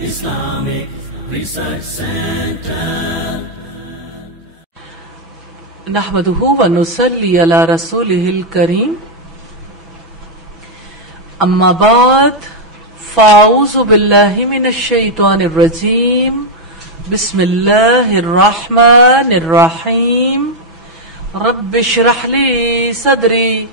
Islamic Research Center. نحمده ونصلي على رسوله الكريم. اما بعد فاعوذ بالله من الشيطان الرجيم. بسم الله الرحمن الرحيم. رب اشرح لي صدري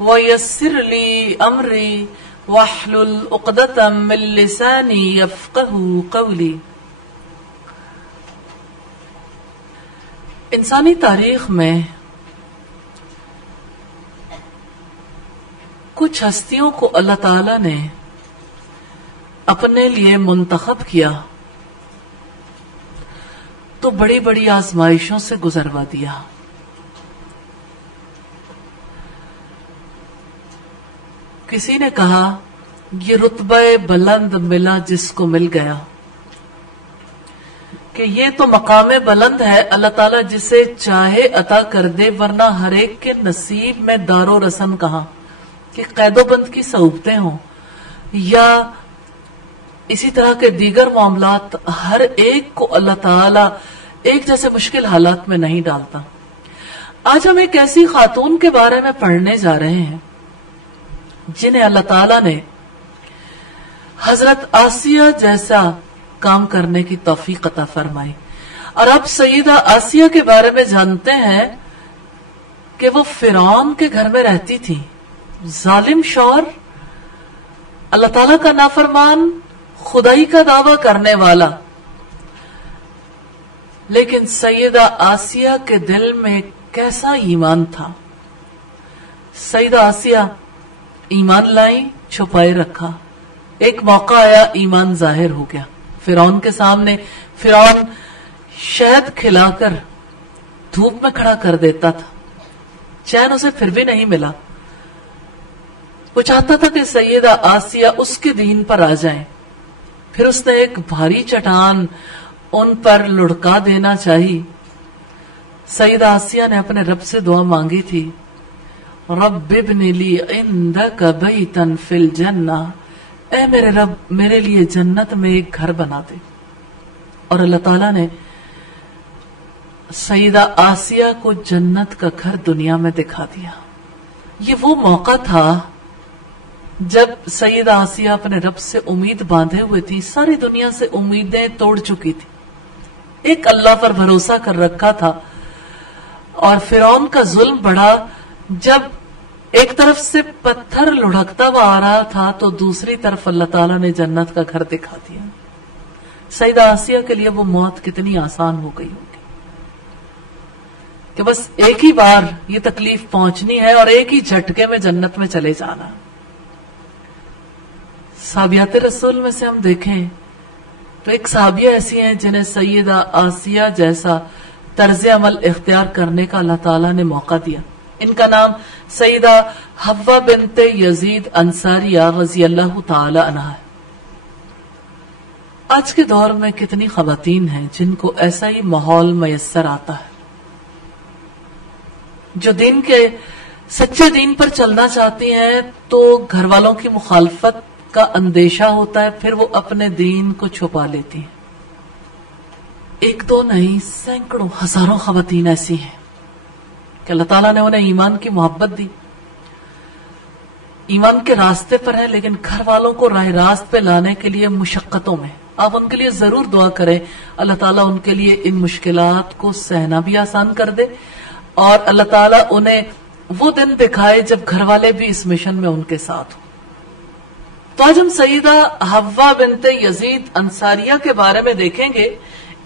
ويسر لي امري واحلل عقدة من لساني يفقهوا قولي. انسانی تاریخ میں کچھ ہستیوں کو اللہ تعالی نے اپنے لیے منتخب کیا تو بڑی بڑی آزمائشوں سے گزروا دیا. کسی نے کہا یہ رتبہ بلند ملا جس کو مل گیا، کہ یہ تو مقام بلند ہے، اللہ تعالیٰ جسے چاہے عطا کر دے، ورنہ ہر ایک کے نصیب میں دار و رسن کہاں کہ قید و بند کی صعوبتیں ہوں یا اسی طرح کے دیگر معاملات، ہر ایک کو اللہ تعالیٰ ایک جیسے مشکل حالات میں نہیں ڈالتا. آج ہم ایک ایسی خاتون کے بارے میں پڑھنے جا رہے ہیں جنہیں اللہ تعالیٰ نے حضرت آسیہ جیسا کام کرنے کی توفیق عطا فرمائی. اور اب سیدہ آسیہ کے بارے میں جانتے ہیں کہ وہ فرعون کے گھر میں رہتی تھی، ظالم شوہر، اللہ تعالیٰ کا نافرمان، خدائی کا دعویٰ کرنے والا. لیکن سیدہ آسیہ کے دل میں کیسا ایمان تھا. سیدہ آسیہ ایمان لائی، چھپائے رکھا. ایک موقع آیا، ایمان ظاہر ہو گیا فرعون کے سامنے. فرعون شہد کھلا کر دھوپ میں کھڑا کر دیتا تھا، چین اسے پھر بھی نہیں ملا. وہ چاہتا تھا کہ سیدہ آسیہ اس کے دین پر آ جائیں. پھر اس نے ایک بھاری چٹان ان پر لڑکا دینا چاہی. سیدہ آسیہ نے اپنے رب سے دعا مانگی تھی، رب ابن لی عندک بیتا فی الجنہ، اے میرے رب میرے لیے جنت میں ایک گھر بنا دے. اور اللہ تعالیٰ نے سیدہ آسیہ کو جنت کا گھر دنیا میں دکھا دیا. یہ وہ موقع تھا جب سیدہ آسیہ اپنے رب سے امید باندھے ہوئے تھی، ساری دنیا سے امیدیں توڑ چکی تھی، ایک اللہ پر بھروسہ کر رکھا تھا. اور فرعون کا ظلم بڑھا. جب ایک طرف سے پتھر لڑھکتا ہوا آ رہا تھا تو دوسری طرف اللہ تعالیٰ نے جنت کا گھر دکھا دیا. سیدہ آسیہ کے لیے وہ موت کتنی آسان ہو گئی ہوگی کہ بس ایک ہی بار یہ تکلیف پہنچنی ہے اور ایک ہی جھٹکے میں جنت میں چلے جانا. صحابیات رسول میں سے ہم دیکھیں تو ایک صحابیہ ایسی ہیں جنہیں سیدہ آسیہ جیسا طرز عمل اختیار کرنے کا اللہ تعالیٰ نے موقع دیا. ان کا نام سیدہ حوا بنت یزید انصاریہ رضی اللہ تعالی عنہ ہے. آج کے دور میں کتنی خواتین ہیں جن کو ایسا ہی ماحول میسر آتا ہے، جو دین کے سچے دین پر چلنا چاہتی ہیں تو گھر والوں کی مخالفت کا اندیشہ ہوتا ہے، پھر وہ اپنے دین کو چھپا لیتی ہیں. ایک دو نہیں، سینکڑوں ہزاروں خواتین ایسی ہیں کہ اللہ تعالیٰ نے انہیں ایمان کی محبت دی، ایمان کے راستے پر ہیں، لیکن گھر والوں کو راہ راست پہ لانے کے لیے مشقتوں میں. آپ ان کے لیے ضرور دعا کریں، اللہ تعالیٰ ان کے لیے ان مشکلات کو سہنا بھی آسان کر دے اور اللہ تعالیٰ انہیں وہ دن دکھائے جب گھر والے بھی اس مشن میں ان کے ساتھ ہوں. تو آج ہم سیدہ حوا بنت یزید انصاریہ کے بارے میں دیکھیں گے.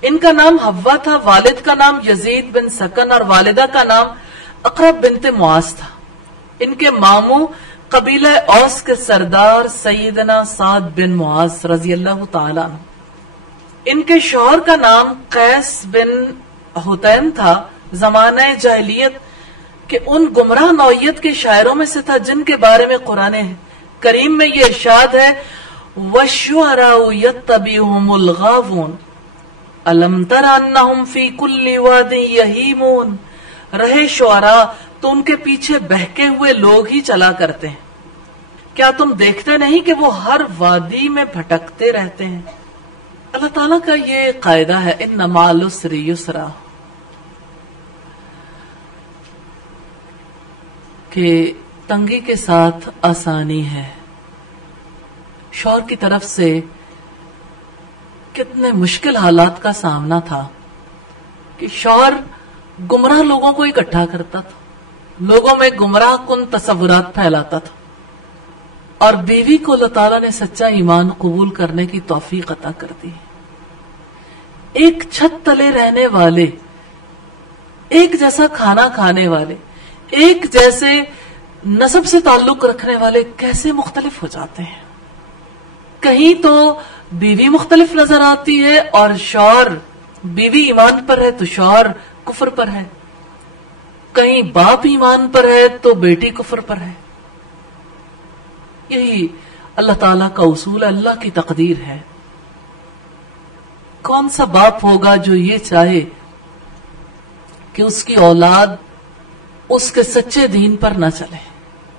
ان کا نام حوا تھا، والد کا نام یزید بن سکن اور والدہ کا نام اقرب بنت معاذ تھا. ان کے ماموں قبیلہ اوس کے سردار سیدنا سعد بن معاذ رضی اللہ تعالیٰ عنہ. ان کے شوہر کا نام قیس بن حتیم تھا. زمانہ جاہلیت کے ان گمراہ نوعیت کے شاعروں میں سے تھا جن کے بارے میں قرآن کریم میں یہ ارشاد ہے، وَالشُّعَرَاءُ يَتَّبِعُهُمُ الْغَاوُونَ أَلَمْ تَرَ أَنَّهُمْ فِي كُلِّ وَادٍ يَهِيمُونَ. رہے شعراء تو ان کے پیچھے بہکے ہوئے لوگ ہی چلا کرتے ہیں، کیا تم دیکھتے نہیں کہ وہ ہر وادی میں بھٹکتے رہتے ہیں. اللہ تعالیٰ کا یہ قاعدہ ہے ان مع العسر یسرا کہ تنگی کے ساتھ آسانی ہے. شوہر کی طرف سے کتنے مشکل حالات کا سامنا تھا کہ شوہر گمراہ لوگوں کو اکٹھا کرتا تھا, لوگوں میں گمراہ کن تصورات پھیلاتا تھا, اور بیوی کو اللہ تعالیٰ نے سچا ایمان قبول کرنے کی توفیق عطا کر دی. ایک چھت تلے رہنے والے, ایک جیسا کھانا کھانے والے, ایک جیسے نسب سے تعلق رکھنے والے کیسے مختلف ہو جاتے ہیں. کہیں تو بیوی مختلف نظر آتی ہے اور شوہر, بیوی ایمان پر ہے تو شوہر کفر پر ہے, کہیں باپ ایمان پر ہے تو بیٹی کفر پر ہے. یہی اللہ تعالیٰ کا اصول, اللہ کی تقدیر ہے. کون سا باپ ہوگا جو یہ چاہے کہ اس کی اولاد اس کے سچے دین پر نہ چلے؟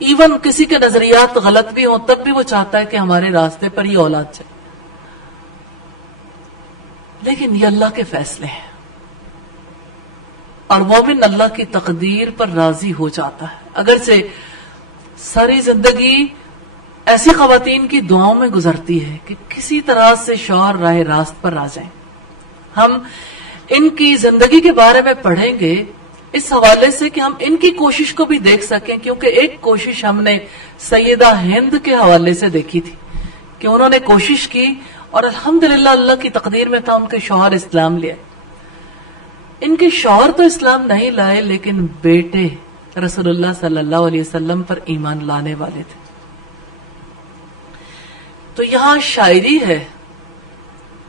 ایون کسی کے نظریات غلط بھی ہوں تب بھی وہ چاہتا ہے کہ ہمارے راستے پر ہی اولاد چلے. لیکن یہ اللہ کے فیصلے ہیں, اور مومن اللہ کی تقدیر پر راضی ہو جاتا ہے. اگرچہ ساری زندگی ایسی خواتین کی دعاؤں میں گزرتی ہے کہ کسی طرح سے شوہر راہ راست پر آ جائیں. ہم ان کی زندگی کے بارے میں پڑھیں گے اس حوالے سے کہ ہم ان کی کوشش کو بھی دیکھ سکیں, کیونکہ ایک کوشش ہم نے سیدہ ہند کے حوالے سے دیکھی تھی کہ انہوں نے کوشش کی اور الحمدللہ اللہ کی تقدیر میں تھا ان کے شوہر اسلام لے. ان کے شوہر تو اسلام نہیں لائے لیکن بیٹے رسول اللہ صلی اللہ علیہ وسلم پر ایمان لانے والے تھے. تو یہاں شاعری ہے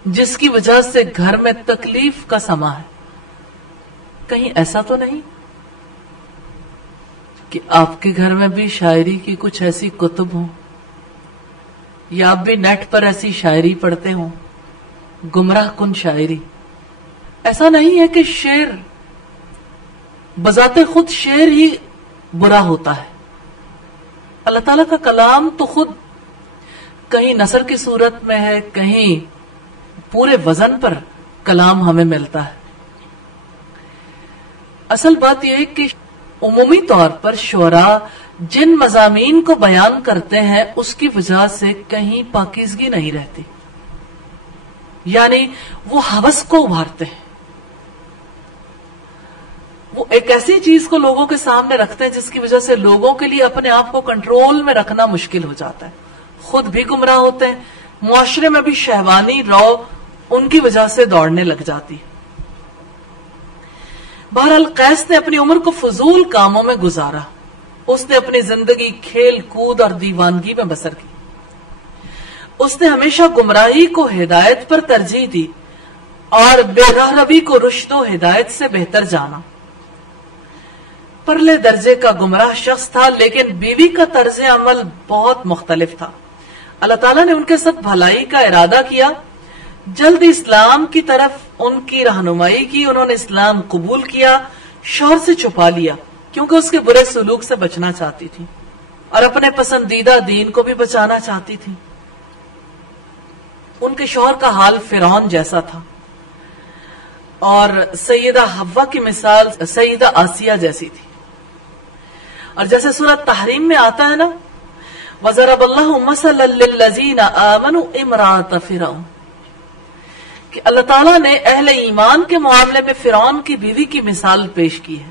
جس کی وجہ سے گھر میں تکلیف کا سما ہے. کہیں ایسا تو نہیں کہ آپ کے گھر میں بھی شاعری کی کچھ ایسی کتب ہوں, یا آپ بھی نیٹ پر ایسی شاعری پڑھتے ہوں, گمراہ کن شاعری. ایسا نہیں ہے کہ شعر بذات خود شعر ہی برا ہوتا ہے. اللہ تعالیٰ کا کلام تو خود کہیں نثر کی صورت میں ہے, کہیں پورے وزن پر کلام ہمیں ملتا ہے. اصل بات یہ ہے کہ عمومی طور پر شعراء جن مضامین کو بیان کرتے ہیں اس کی وجہ سے کہیں پاکیزگی نہیں رہتی, یعنی وہ ہوس کو ابھارتے ہیں. وہ ایک ایسی چیز کو لوگوں کے سامنے رکھتے ہیں جس کی وجہ سے لوگوں کے لیے اپنے آپ کو کنٹرول میں رکھنا مشکل ہو جاتا ہے. خود بھی گمراہ ہوتے ہیں, معاشرے میں بھی شہوانی رو ان کی وجہ سے دوڑنے لگ جاتی. بہرحال قیس نے اپنی عمر کو فضول کاموں میں گزارا. اس نے اپنی زندگی کھیل کود اور دیوانگی میں بسر کی. اس نے ہمیشہ گمراہی کو ہدایت پر ترجیح دی اور بے راہ روی کو رشد و ہدایت سے بہتر جانا. پرلے درجے کا گمراہ شخص تھا لیکن بیوی کا طرز عمل بہت مختلف تھا. اللہ تعالیٰ نے ان کے ساتھ بھلائی کا ارادہ کیا, جلد اسلام کی طرف ان کی رہنمائی کی. انہوں نے اسلام قبول کیا, شوہر سے چھپا لیا کیونکہ اس کے برے سلوک سے بچنا چاہتی تھی اور اپنے پسندیدہ دین کو بھی بچانا چاہتی تھی. ان کے شوہر کا حال فرعون جیسا تھا اور سیدہ حوا کی مثال سیدہ آسیہ جیسی تھی. اور جیسے سورۃ تحریم میں آتا ہے نا, وَضَرَبَ اللَّهُ مَثَلًا لِّلَّذِينَ آمَنُوا امْرَأَتَ فِرْعَوْنَ, کہ اللہ تعالیٰ نے اہل ایمان کے معاملے میں فرعون کی بیوی کی مثال پیش کی ہے.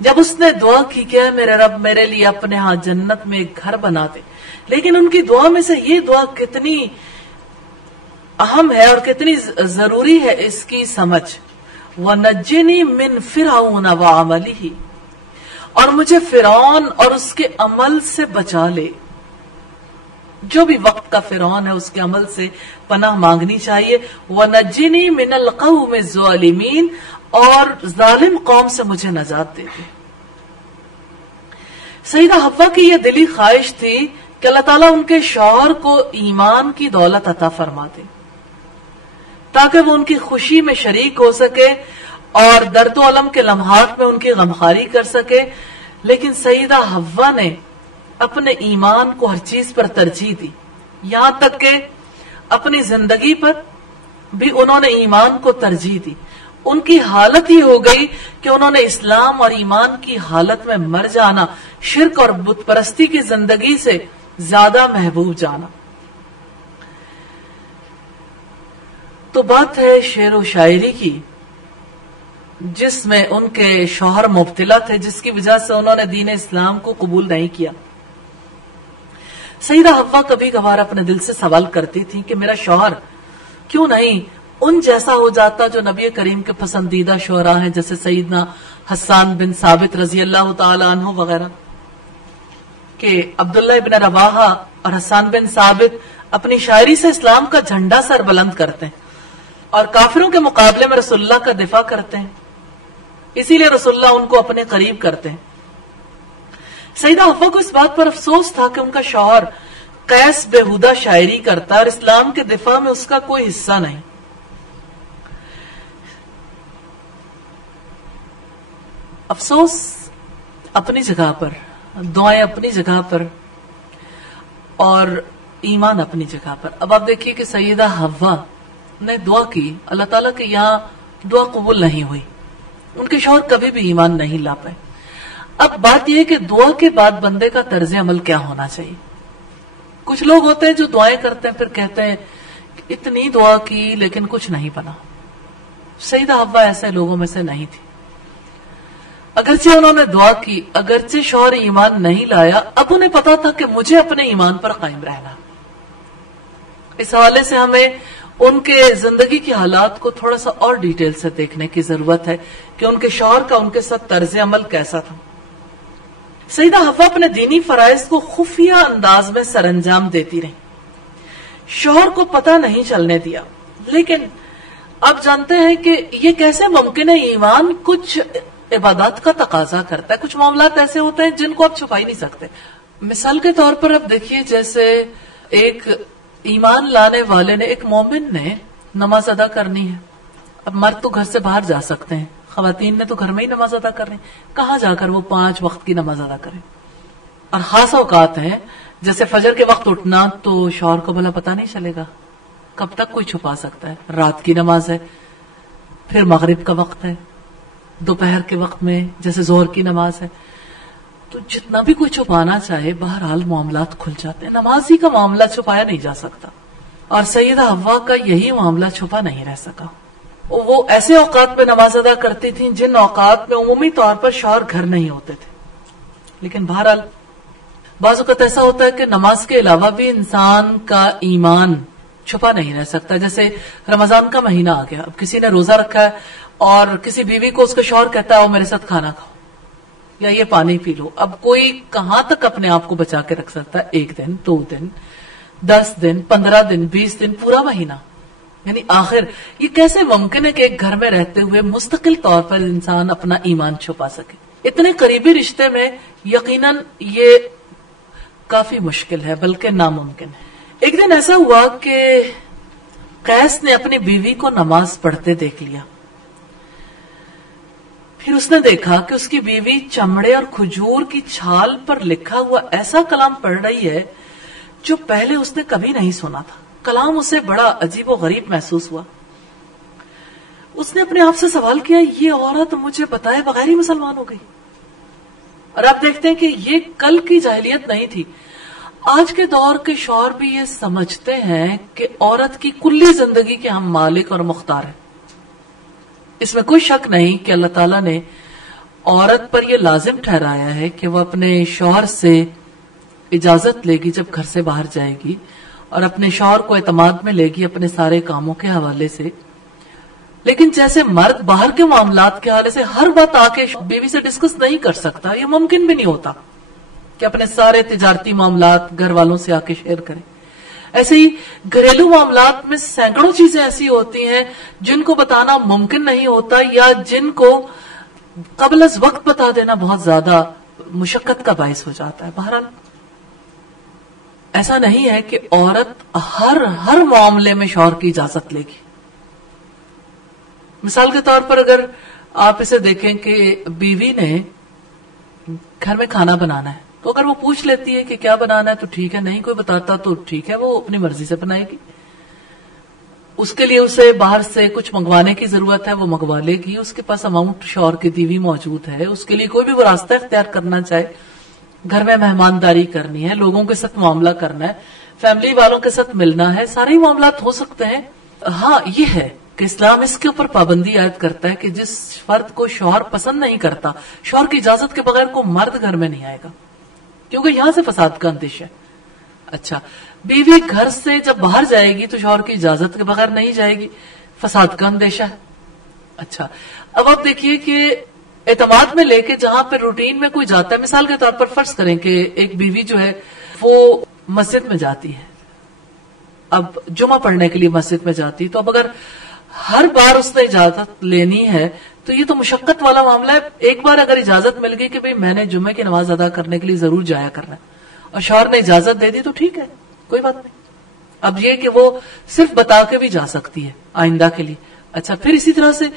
جب اس نے دعا کی کہ اے میرے رب میرے لیے اپنے ہاں جنت میں ایک گھر بنا دے, لیکن ان کی دعا میں سے یہ دعا کتنی اہم ہے اور کتنی ضروری ہے اس کی سمجھ. وَنَجِّنِي مِن فِرْعَوْنَ وَعَمَلِهِ, اور مجھے فرعون اور اس کے عمل سے بچا لے. جو بھی وقت کا فرعون ہے اس کے عمل سے پناہ مانگنی چاہیے. وَنَجِّنِي مِنَ الْقَوْمِ الظَّالِمِينَ, اور ظالم قوم سے مجھے نجات دے دے. سیدہ حوا کی یہ دلی خواہش تھی کہ اللہ تعالیٰ ان کے شوہر کو ایمان کی دولت عطا فرما دے تاکہ وہ ان کی خوشی میں شریک ہو سکے اور درد و علم کے لمحات میں ان کی غمخواری کر سکے. لیکن سیدہ حوا نے اپنے ایمان کو ہر چیز پر ترجیح دی, یہاں تک کہ اپنی زندگی پر بھی انہوں نے ایمان کو ترجیح دی. ان کی حالت ہی ہو گئی کہ انہوں نے اسلام اور ایمان کی حالت میں مر جانا شرک اور بت پرستی کی زندگی سے زیادہ محبوب جانا. تو بات ہے شعر و شاعری کی جس میں ان کے شوہر مبتلا تھے، جس کی وجہ سے انہوں نے دین اسلام کو قبول نہیں کیا. سیدہ حوا کبھی کبھار اپنے دل سے سوال کرتی تھی کہ میرا شوہر کیوں نہیں ان جیسا ہو جاتا جو نبی کریم کے پسندیدہ شعراء ہیں، جیسے سیدنا حسان بن ثابت رضی اللہ تعالی عنہ وغیرہ. کہ عبداللہ بن رواحہ اور حسان بن ثابت اپنی شاعری سے اسلام کا جھنڈا سر بلند کرتے ہیں اور کافروں کے مقابلے میں رسول اللہ کا دفاع کرتے ہیں، اسی لیے رسول اللہ ان کو اپنے قریب کرتے ہیں. سیدہ حوا کو اس بات پر افسوس تھا کہ ان کا شوہر قیس بےہودہ شاعری کرتا اور اسلام کے دفاع میں اس کا کوئی حصہ نہیں. افسوس اپنی جگہ پر، دعائیں اپنی جگہ پر اور ایمان اپنی جگہ پر. اب آپ دیکھیے کہ سیدہ حوا نے دعا کی، اللہ تعالیٰ کے یہاں دعا قبول نہیں ہوئی، ان کے شوہر کبھی بھی ایمان نہیں لا پائے. اب بات یہ ہے کہ دعا کے بعد بندے کا طرز عمل کیا ہونا چاہیے. کچھ لوگ ہوتے ہیں جو دعائیں کرتے ہیں پھر کہتے ہیں اتنی دعا کی لیکن کچھ نہیں بنا. سیدہ حوا ایسے لوگوں میں سے نہیں تھی. اگرچہ انہوں نے دعا کی، اگرچہ شوہر ایمان نہیں لایا، اب انہیں پتا تھا کہ مجھے اپنے ایمان پر قائم رہنا. اس حوالے سے ہمیں ان کے زندگی کی حالات کو تھوڑا سا اور ڈیٹیل سے دیکھنے کی ضرورت ہے کہ ان کے شوہر کا ان کے ساتھ طرز عمل کیسا تھا. سیدہ حوا اپنے دینی فرائض کو خفیہ انداز میں سر انجام دیتی رہی، شوہر کو پتہ نہیں چلنے دیا. لیکن آپ جانتے ہیں کہ یہ کیسے ممکن ہے؟ ایمان کچھ عبادات کا تقاضا کرتا ہے، کچھ معاملات ایسے ہوتے ہیں جن کو آپ چھپا ہی نہیں سکتے. مثال کے طور پر آپ دیکھیے، جیسے ایک ایمان لانے والے نے، ایک مومن نے نماز ادا کرنی ہے. اب مرد تو گھر سے باہر جا سکتے ہیں، خواتین نے تو گھر میں ہی نماز ادا کرنی، کہاں جا کر وہ 5 وقت کی نماز ادا کریں؟ اور خاص اوقات ہیں جیسے فجر کے وقت اٹھنا، تو شوہر کو بھلا پتہ نہیں چلے گا، کب تک کوئی چھپا سکتا ہے؟ رات کی نماز ہے، پھر مغرب کا وقت ہے، دوپہر کے وقت میں جیسے ظہر کی نماز ہے. تو جتنا بھی کوئی چھپانا چاہے بہرحال معاملات کھل جاتے ہیں. نمازی کا معاملہ چھپایا نہیں جا سکتا، اور سیدہ حوا کا یہی معاملہ چھپا نہیں رہ سکا. وہ ایسے اوقات میں نماز ادا کرتی تھیں جن اوقات میں عمومی طور پر شوہر گھر نہیں ہوتے تھے. لیکن بہرحال بعض اوقات ایسا ہوتا ہے کہ نماز کے علاوہ بھی انسان کا ایمان چھپا نہیں رہ سکتا. جیسے رمضان کا مہینہ آ گیا، اب کسی نے روزہ رکھا ہے اور کسی بیوی کو اس کا شوہر کہتا ہے آؤ میرے ساتھ کھانا کھاؤ یا یہ پانی پی لو. اب کوئی کہاں تک اپنے آپ کو بچا کے رکھ سکتا ہے؟ 1 دن، 2 دن، 10 دن، 15 دن، 20 دن، پورا مہینہ. یعنی آخر یہ کیسے ممکن ہے کہ ایک گھر میں رہتے ہوئے مستقل طور پر انسان اپنا ایمان چھپا سکے؟ اتنے قریبی رشتے میں یقیناً یہ کافی مشکل ہے، بلکہ ناممکن ہے. ایک دن ایسا ہوا کہ قیس نے اپنی بیوی کو نماز پڑھتے دیکھ لیا. پھر اس نے دیکھا کہ اس کی بیوی چمڑے اور کھجور کی چھال پر لکھا ہوا ایسا کلام پڑھ رہی ہے جو پہلے اس نے کبھی نہیں سنا تھا. کلام اسے بڑا عجیب و غریب محسوس ہوا. اس نے اپنے آپ سے سوال کیا یہ عورت مجھے بتائے بغیر ہی مسلمان ہو گئی. اور آپ دیکھتے ہیں کہ یہ کل کی جاہلیت نہیں تھی. آج کے دور کے شوہر بھی یہ سمجھتے ہیں کہ عورت کی کلی زندگی کے ہم مالک اور مختار ہیں. اس میں کوئی شک نہیں کہ اللہ تعالیٰ نے عورت پر یہ لازم ٹھہرایا ہے کہ وہ اپنے شوہر سے اجازت لے گی جب گھر سے باہر جائے گی، اور اپنے شوہر کو اعتماد میں لے گی اپنے سارے کاموں کے حوالے سے. لیکن جیسے مرد باہر کے معاملات کے حوالے سے ہر بات آ کے بیوی سے ڈسکس نہیں کر سکتا، یہ ممکن بھی نہیں ہوتا کہ اپنے سارے تجارتی معاملات گھر والوں سے آ کے شیئر کرے. ایسے ہی گھریلو معاملات میں سینکڑوں چیزیں ایسی ہوتی ہیں جن کو بتانا ممکن نہیں ہوتا، یا جن کو قبل از وقت بتا دینا بہت زیادہ مشقت کا باعث ہو جاتا ہے. بہرحال ایسا نہیں ہے کہ عورت ہر معاملے میں شوہر کی اجازت لے گی. مثال کے طور پر اگر آپ اسے دیکھیں کہ بیوی نے گھر میں کھانا بنانا ہے، تو اگر وہ پوچھ لیتی ہے کہ کیا بنانا ہے تو ٹھیک ہے، نہیں کوئی بتاتا تو ٹھیک ہے، وہ اپنی مرضی سے بنائے گی. اس کے لیے اسے باہر سے کچھ منگوانے کی ضرورت ہے، وہ منگوا لے گی، اس کے پاس اماؤنٹ شوہر کی دی ہوئی موجود ہے، اس کے لیے کوئی بھی وہ راستہ اختیار کرنا چاہے، گھر میں مہمانداری کرنی ہے، لوگوں کے ساتھ معاملہ کرنا ہے، فیملی والوں کے ساتھ ملنا ہے، سارے ہی معاملات ہو سکتے ہیں. ہاں یہ ہے کہ اسلام اس کے اوپر پابندی عائد کرتا ہے کہ جس فرد کو شوہر پسند نہیں کرتا، شوہر کی اجازت کے بغیر کوئی مرد گھر میں نہیں آئے گا، کیونکہ یہاں سے فساد کا اندیشہ ہے. اچھا، بیوی گھر سے جب باہر جائے گی تو شوہر کی اجازت کے بغیر نہیں جائے گی، فساد کا اندیشہ ہے. اچھا، اب آپ دیکھیے کہ اعتماد میں لے کے جہاں پہ روٹین میں کوئی جاتا ہے، مثال کے طور پر فرض کریں کہ ایک بیوی جو ہے وہ مسجد میں جاتی ہے، اب جمعہ پڑھنے کے لیے مسجد میں جاتی، تو اب اگر ہر بار اس نے اجازت لینی ہے تو یہ تو مشقت والا معاملہ ہے. ایک بار اگر اجازت مل گئی کہ بھئی میں نے جمعے کی نماز ادا کرنے کے لیے ضرور جایا کرنا ہے اور شوہر نے اجازت دے دی تو ٹھیک ہے، کوئی بات نہیں. اب یہ کہ وہ صرف بتا کے بھی جا سکتی ہے آئندہ کے لیے. اچھا، پھر اسی طرح سے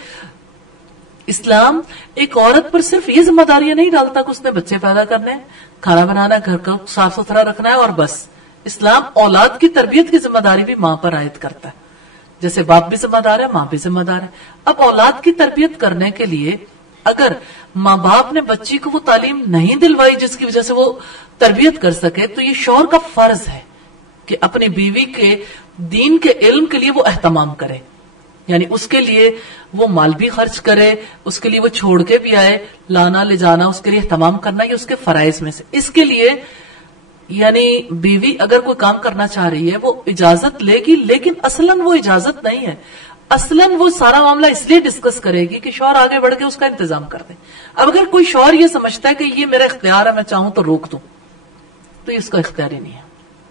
اسلام ایک عورت پر صرف یہ ذمہ داریاں نہیں ڈالتا کہ اس نے بچے پیدا کرنے ہیں، کھانا بنانا ہے، گھر کو صاف ستھرا رکھنا ہے اور بس. اسلام اولاد کی تربیت کی ذمہ داری بھی ماں پر عائد کرتا ہے، جیسے باپ بھی ذمہ دار ہے، ماں بھی ذمہ دار ہے. اب اولاد کی تربیت کرنے کے لیے اگر ماں باپ نے بچی کو وہ تعلیم نہیں دلوائی جس کی وجہ سے وہ تربیت کر سکے، تو یہ شوہر کا فرض ہے کہ اپنی بیوی کے دین کے علم کے لیے وہ اہتمام کرے، یعنی اس کے لیے وہ مال بھی خرچ کرے، اس کے لیے وہ چھوڑ کے بھی آئے، لانا لے جانا، اس کے لیے اہتمام کرنا، یہ اس کے فرائض میں سے. اس کے لیے یعنی بیوی اگر کوئی کام کرنا چاہ رہی ہے وہ اجازت لے گی، لیکن اصلاً وہ اجازت نہیں ہے، اصلاً وہ سارا معاملہ اس لیے ڈسکس کرے گی کہ شوہر آگے بڑھ کے اس کا انتظام کر دے. اب اگر کوئی شوہر یہ سمجھتا ہے کہ یہ میرا اختیار ہے، میں چاہوں تو روک دوں، تو یہ اس کا اختیار ہی نہیں ہے،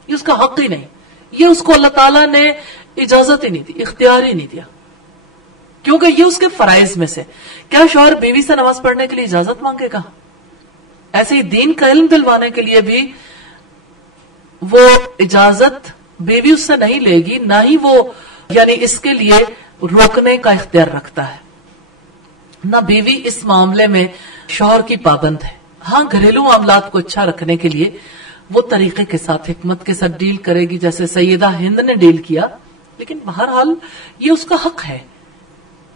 یہ اس کا حق ہی نہیں، یہ اس کو اللہ تعالیٰ نے اجازت ہی نہیں دی، اختیار ہی نہیں دیا، کیونکہ یہ اس کے فرائض میں سے. کیا شوہر بیوی سے نماز پڑھنے کے لیے اجازت مانگے گا؟ ایسے ہی دین کا علم دلوانے کے لیے بھی وہ اجازت بیوی اس سے نہیں لے گی، نہ ہی وہ یعنی اس کے لیے روکنے کا اختیار رکھتا ہے، نہ بیوی اس معاملے میں شوہر کی پابند ہے. ہاں، گھریلو معاملات کو اچھا رکھنے کے لیے وہ طریقے کے ساتھ، حکمت کے ساتھ ڈیل کرے گی جیسے سیدہ ہند نے ڈیل کیا، لیکن بہرحال یہ اس کا حق ہے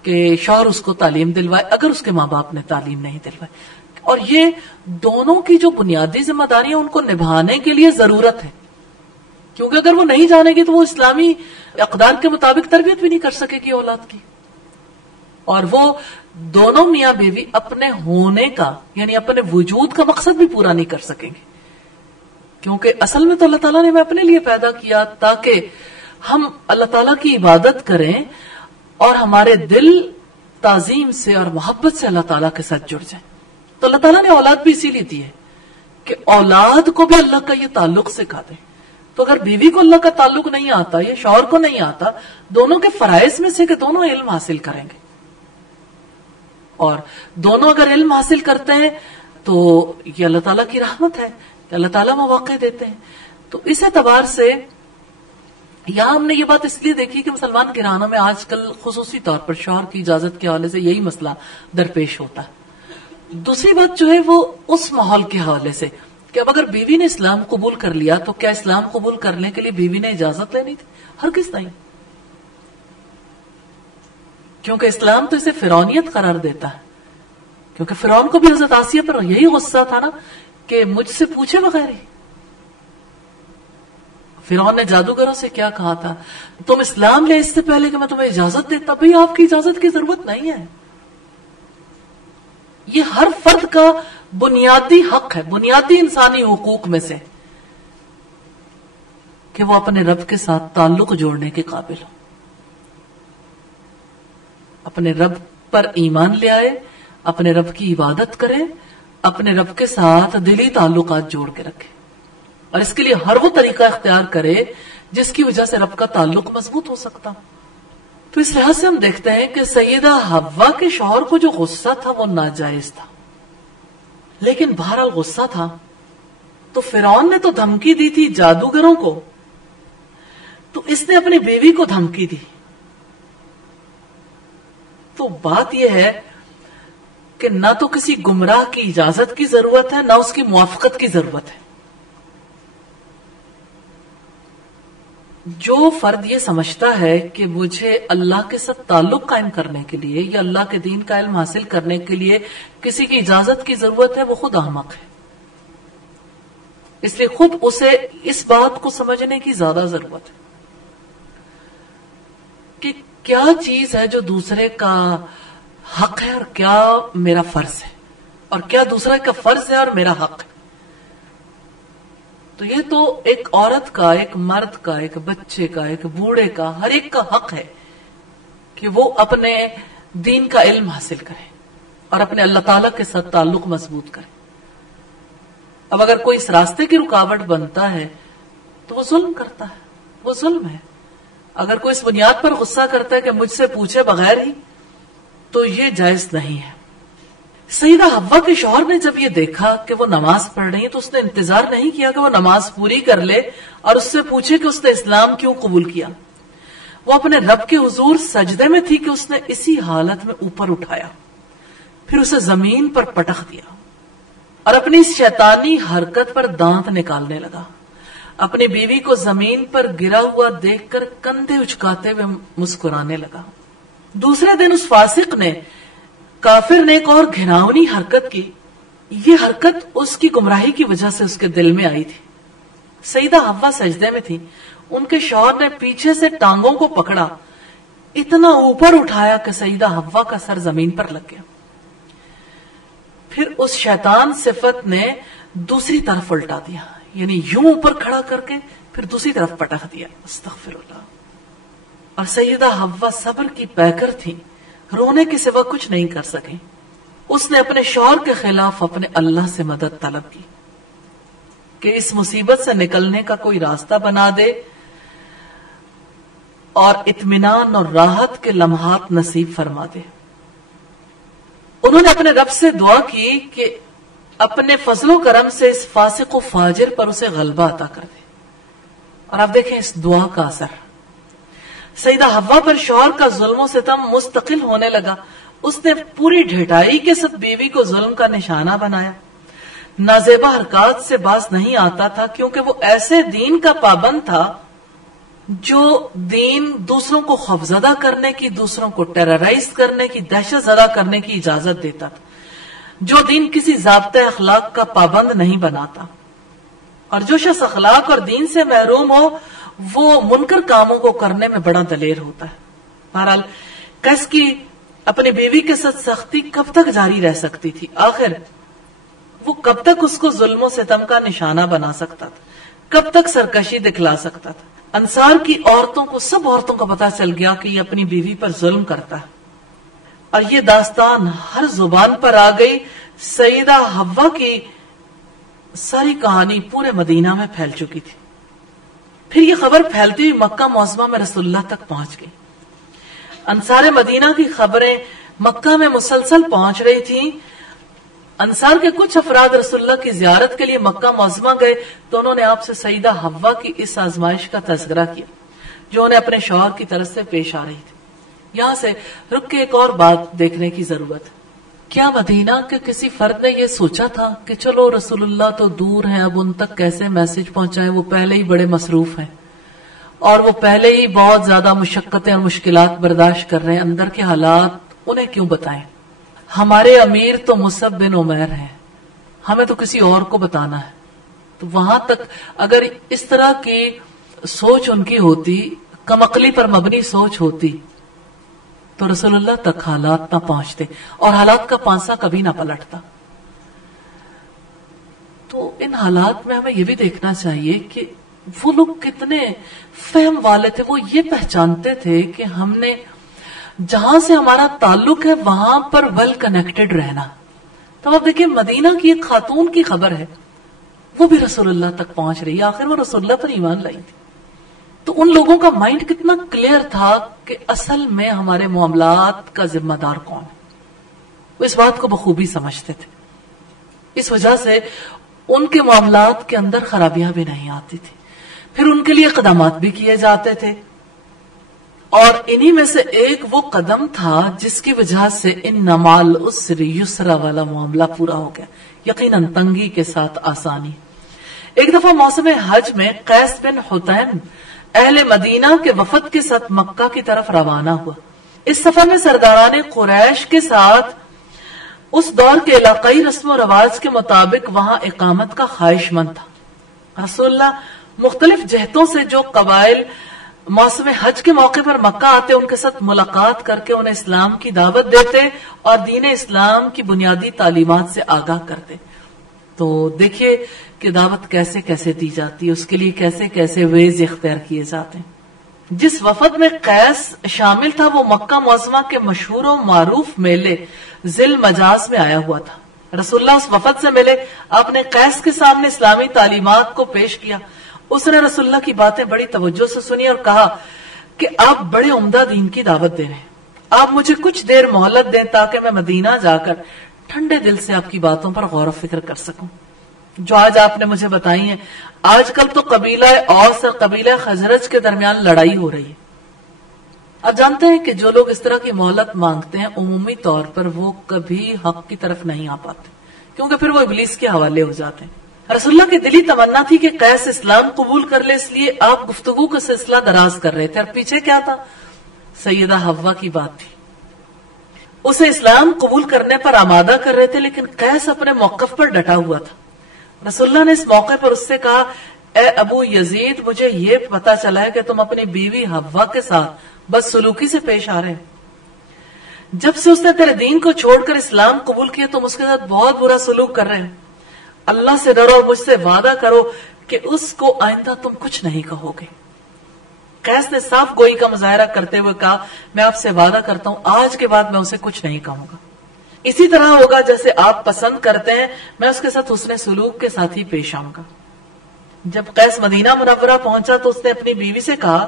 کہ شوہر اس کو تعلیم دلوائے اگر اس کے ماں باپ نے تعلیم نہیں دلوائی. اور یہ دونوں کی جو بنیادی ذمہ داریاں ان کو نبھانے کے لیے ضرورت ہے، کیونکہ اگر وہ نہیں جانے گی تو وہ اسلامی اقدار کے مطابق تربیت بھی نہیں کر سکے گی اولاد کی، اور وہ دونوں میاں بیوی اپنے ہونے کا یعنی اپنے وجود کا مقصد بھی پورا نہیں کر سکیں گے، کیونکہ اصل میں تو اللہ تعالیٰ نے ہمیں اپنے لیے پیدا کیا تاکہ ہم اللہ تعالیٰ کی عبادت کریں اور ہمارے دل تعظیم سے اور محبت سے اللہ تعالیٰ کے ساتھ جڑ جائیں. تو اللہ تعالیٰ نے اولاد بھی اسی لیے دی ہے کہ اولاد کو بھی اللہ کا یہ تعلق سکھا دے. تو اگر بیوی کو اللہ کا تعلق نہیں آتا یا شوہر کو نہیں آتا، دونوں کے فرائض میں سے کہ دونوں علم حاصل کریں گے، اور دونوں اگر علم حاصل کرتے ہیں تو یہ اللہ تعالیٰ کی رحمت ہے کہ اللہ تعالیٰ مواقع دیتے ہیں. تو اس اعتبار سے یہاں ہم نے یہ بات اس لیے دیکھی کہ مسلمان گھرانوں میں آج کل خصوصی طور پر شوہر کی اجازت کے حوالے سے یہی مسئلہ درپیش ہوتا ہے. دوسری بات جو ہے وہ اس ماحول کے حوالے سے کہ اب اگر بیوی نے اسلام قبول کر لیا تو کیا اسلام قبول کرنے کے لیے بیوی نے اجازت لینی تھی؟ ہرگز نہیں، کیونکہ اسلام تو اسے فرعونیت قرار دیتا ہے. کیونکہ فرعون کو بھی حضرت آسیہ پر یہی غصہ تھا نا کہ مجھ سے پوچھے بغیر ہی. فرعون نے جادوگروں سے کیا کہا تھا؟ تم اسلام لے اس سے پہلے کہ میں تمہیں اجازت دیتا. بھئی آپ کی اجازت کی ضرورت نہیں ہے. یہ ہر فرد کا بنیادی حق ہے، بنیادی انسانی حقوق میں سے کہ وہ اپنے رب کے ساتھ تعلق جوڑنے کے قابل ہو، اپنے رب پر ایمان لے آئے، اپنے رب کی عبادت کرے، اپنے رب کے ساتھ دلی تعلقات جوڑ کے رکھے، اور اس کے لیے ہر وہ طریقہ اختیار کرے جس کی وجہ سے رب کا تعلق مضبوط ہو سکتا. تو اس لحاظ سے ہم دیکھتے ہیں کہ سیدہ حوا کے شوہر کو جو غصہ تھا وہ ناجائز تھا، لیکن بہرحال غصہ تھا. تو فرعون نے تو دھمکی دی تھی جادوگروں کو، تو اس نے اپنی بیوی کو دھمکی دی. تو بات یہ ہے کہ نہ تو کسی گمراہ کی اجازت کی ضرورت ہے، نہ اس کی موافقت کی ضرورت ہے. جو فرد یہ سمجھتا ہے کہ مجھے اللہ کے ساتھ تعلق قائم کرنے کے لیے یا اللہ کے دین کا علم حاصل کرنے کے لیے کسی کی اجازت کی ضرورت ہے، وہ خود احمق ہے. اس لیے خود اسے اس بات کو سمجھنے کی زیادہ ضرورت ہے کہ کیا چیز ہے جو دوسرے کا حق ہے اور کیا میرا فرض ہے، اور کیا دوسرے کا فرض ہے اور میرا حق ہے. تو یہ تو ایک عورت کا، ایک مرد کا، ایک بچے کا، ایک بوڑھے کا، ہر ایک کا حق ہے کہ وہ اپنے دین کا علم حاصل کرے اور اپنے اللہ تعالیٰ کے ساتھ تعلق مضبوط کرے. اب اگر کوئی اس راستے کی رکاوٹ بنتا ہے تو وہ ظلم کرتا ہے، وہ ظلم ہے. اگر کوئی اس بنیاد پر غصہ کرتا ہے کہ مجھ سے پوچھے بغیر ہی، تو یہ جائز نہیں ہے. سیدہ حوا کے شوہر نے جب یہ دیکھا کہ وہ نماز پڑھ رہی ہے تو اس نے انتظار نہیں کیا کہ وہ نماز پوری کر لے اور اس سے پوچھے کہ اس نے اسلام کیوں قبول کیا. وہ اپنے رب کے حضور سجدے میں تھی کہ اس نے اسی حالت میں اوپر اٹھایا، پھر اسے زمین پر پٹخ دیا اور اپنی شیطانی حرکت پر دانت نکالنے لگا. اپنی بیوی کو زمین پر گرا ہوا دیکھ کر کندھے اچکاتے ہوئے مسکرانے لگا. دوسرے دن اس فاسق نے، کافر نے ایک اور گھناؤنی حرکت کی. یہ حرکت اس کی گمراہی کی وجہ سے اس کے دل میں آئی تھی. سیدہ حوا سجدے میں تھی، ان کے شوہر نے پیچھے سے ٹانگوں کو پکڑا، اتنا اوپر اٹھایا کہ سیدہ حوا کا سر زمین پر لگ گیا. پھر اس شیطان صفت نے دوسری طرف الٹا دیا، یعنی یوں اوپر کھڑا کر کے پھر دوسری طرف پٹخ دیا. استغفر اللہ. اور سیدہ حوا صبر کی پیکر تھی، رونے کے سوا کچھ نہیں کر سکیں. اس نے اپنے شوہر کے خلاف اپنے اللہ سے مدد طلب کی کہ اس مصیبت سے نکلنے کا کوئی راستہ بنا دے اور اطمینان اور راحت کے لمحات نصیب فرما دے. انہوں نے اپنے رب سے دعا کی کہ اپنے فضل و کرم سے اس فاسق و فاجر پر اسے غلبہ عطا کر دے. اور آپ دیکھیں اس دعا کا اثر. سیدہ حوا پر شوہر کا ظلم و ستم مستقل ہونے لگا. اس نے پوری ڈھٹائی کے ساتھ بیوی کو ظلم کا نشانہ بنایا. نازیبہ حرکات سے باز نہیں آتا تھا کیونکہ وہ ایسے دین کا پابند تھا جو دین دوسروں کو خوفزدہ کرنے کی، دوسروں کو ٹیررائز کرنے کی، دہشت زدہ کرنے کی اجازت دیتا تھا، جو دین کسی ضابطۂ اخلاق کا پابند نہیں بناتا. اور جو شخص اخلاق اور دین سے محروم ہو وہ منکر کاموں کو کرنے میں بڑا دلیر ہوتا ہے. بہرحال قیس کی اپنی بیوی کے ساتھ سختی کب تک جاری رہ سکتی تھی؟ آخر وہ کب تک اس کو ظلم و ستم کا نشانہ بنا سکتا تھا؟ کب تک سرکشی دکھلا سکتا تھا؟ انصار کی عورتوں کو، سب عورتوں کو پتا چل گیا کہ یہ اپنی بیوی پر ظلم کرتا ہے، اور یہ داستان ہر زبان پر آ گئی. سیدہ حوا کی ساری کہانی پورے مدینہ میں پھیل چکی تھی. پھر یہ خبر پھیلتی ہوئی مکہ معظمہ میں رسول اللہ تک پہنچ گئی. انصار مدینہ کی خبریں مکہ میں مسلسل پہنچ رہی تھیں. انصار کے کچھ افراد رسول اللہ کی زیارت کے لیے مکہ معظمہ گئے تو انہوں نے آپ سے سیدہ حوا کی اس آزمائش کا تذکرہ کیا جو انہیں اپنے شوہر کی طرف سے پیش آ رہی تھی. یہاں سے رک کے ایک اور بات دیکھنے کی ضرورت ہے. کیا مدینہ کے کسی فرد نے یہ سوچا تھا کہ چلو رسول اللہ تو دور ہیں، اب ان تک کیسے میسج پہنچائیں، وہ پہلے ہی بڑے مصروف ہیں اور وہ پہلے ہی بہت زیادہ مشقتیں اور مشکلات برداشت کر رہے ہیں، اندر کے حالات انہیں کیوں بتائیں؟ ہمارے امیر تو مصعب بن عمیر ہیں، ہمیں تو کسی اور کو بتانا ہے. تو وہاں تک اگر اس طرح کی سوچ ان کی ہوتی، کم عقلی پر مبنی سوچ ہوتی، تو رسول اللہ تک حالات نہ پہنچتے اور حالات کا پانسا کبھی نہ پلٹتا. تو ان حالات میں ہمیں یہ بھی دیکھنا چاہیے کہ وہ لوگ کتنے فہم والے تھے. وہ یہ پہچانتے تھے کہ ہم نے جہاں سے ہمارا تعلق ہے وہاں پر ویل کنیکٹڈ رہنا. تو آپ دیکھیں مدینہ کی ایک خاتون کی خبر ہے، وہ بھی رسول اللہ تک پہنچ رہی ہے، آخر وہ رسول اللہ پر ایمان لائی تھی. تو ان لوگوں کا مائنڈ کتنا کلیئر تھا کہ اصل میں ہمارے معاملات کا ذمہ دار کون ہے. وہ اس بات کو بخوبی سمجھتے تھے. اس وجہ سے ان کے معاملات کے اندر خرابیاں بھی نہیں آتی تھی. پھر ان کے لیے اقدامات بھی کیے جاتے تھے، اور انہی میں سے ایک وہ قدم تھا جس کی وجہ سے ان نمال العسر یسرا والا معاملہ پورا ہو گیا، یقیناً تنگی کے ساتھ آسانی. ایک دفعہ موسم حج میں قیس بن حطیم اہل مدینہ کے وفد کے ساتھ مکہ کی طرف روانہ ہوا۔ اس سفر میں سرداران قریش کے ساتھ اس دور کے علاقائی رسم و رواج کے مطابق وہاں اقامت کا خواہش مند تھا۔ رسول اللہ مختلف جہتوں سے جو قبائل موسم حج کے موقع پر مکہ آتے ان کے ساتھ ملاقات کر کے انہیں اسلام کی دعوت دیتے اور دین اسلام کی بنیادی تعلیمات سے آگاہ کرتے۔ تو دیکھیے کہ دعوت کیسے کیسے دی جاتی ہے، اس کے لیے کیسے کیسے ویز اختیار کیے جاتے ہیں۔ جس وفد میں قیس شامل تھا وہ مکہ معظمہ کے مشہور و معروف میلے ذی المجاز میں آیا ہوا تھا۔ رسول اللہ اس وفد سے ملے، آپ نے قیس کے سامنے اسلامی تعلیمات کو پیش کیا۔ اس نے رسول اللہ کی باتیں بڑی توجہ سے سنی اور کہا کہ آپ بڑے عمدہ دین کی دعوت دے رہے ہیں، آپ مجھے کچھ دیر مہلت دیں تاکہ میں مدینہ جا کر ٹھنڈے دل سے آپ کی باتوں پر غور و فکر کر سکوں جو آج آپ نے مجھے بتائی ہیں۔ آج کل تو قبیلہ اوس اور قبیلہ خزرج کے درمیان لڑائی ہو رہی ہے۔ آپ جانتے ہیں کہ جو لوگ اس طرح کی مہلت مانگتے ہیں عمومی طور پر وہ کبھی حق کی طرف نہیں آ پاتے، کیونکہ پھر وہ ابلیس کے حوالے ہو جاتے ہیں۔ رسول اللہ کی دلی تمنا تھی کہ قیس اسلام قبول کر لے، اس لیے آپ گفتگو کا سلسلہ دراز کر رہے تھے، اور پیچھے کیا تھا؟ سیدہ حوا کی بات تھی۔ اسے اسلام قبول کرنے پر آمادہ کر رہے تھے، لیکن قیس اپنے موقف پر ڈٹا ہوا تھا۔ رسول اللہ نے اس موقع پر اس سے کہا، اے ابو یزید، مجھے یہ پتا چلا ہے کہ تم اپنی بیوی حوا کے ساتھ بد سلوکی سے پیش آ رہے ہیں۔ جب سے اس نے تیرے دین کو چھوڑ کر اسلام قبول کیا تم اس کے ساتھ بہت برا سلوک کر رہے ہیں۔ اللہ سے ڈرو اور مجھ سے وعدہ کرو کہ اس کو آئندہ تم کچھ نہیں کہو گے۔ قیس نے صاف گوئی کا مظاہرہ کرتے ہوئے کہا، میں آپ سے وعدہ کرتا ہوں آج کے بعد میں اسے کچھ نہیں کہوں گا، اسی طرح ہوگا جیسے آپ پسند کرتے ہیں، میں اس کے ساتھ حسن سلوک کے ساتھ ہی پیش آؤں گا۔ جب قیس مدینہ منورہ پہنچا تو اس نے اپنی بیوی سے کہا،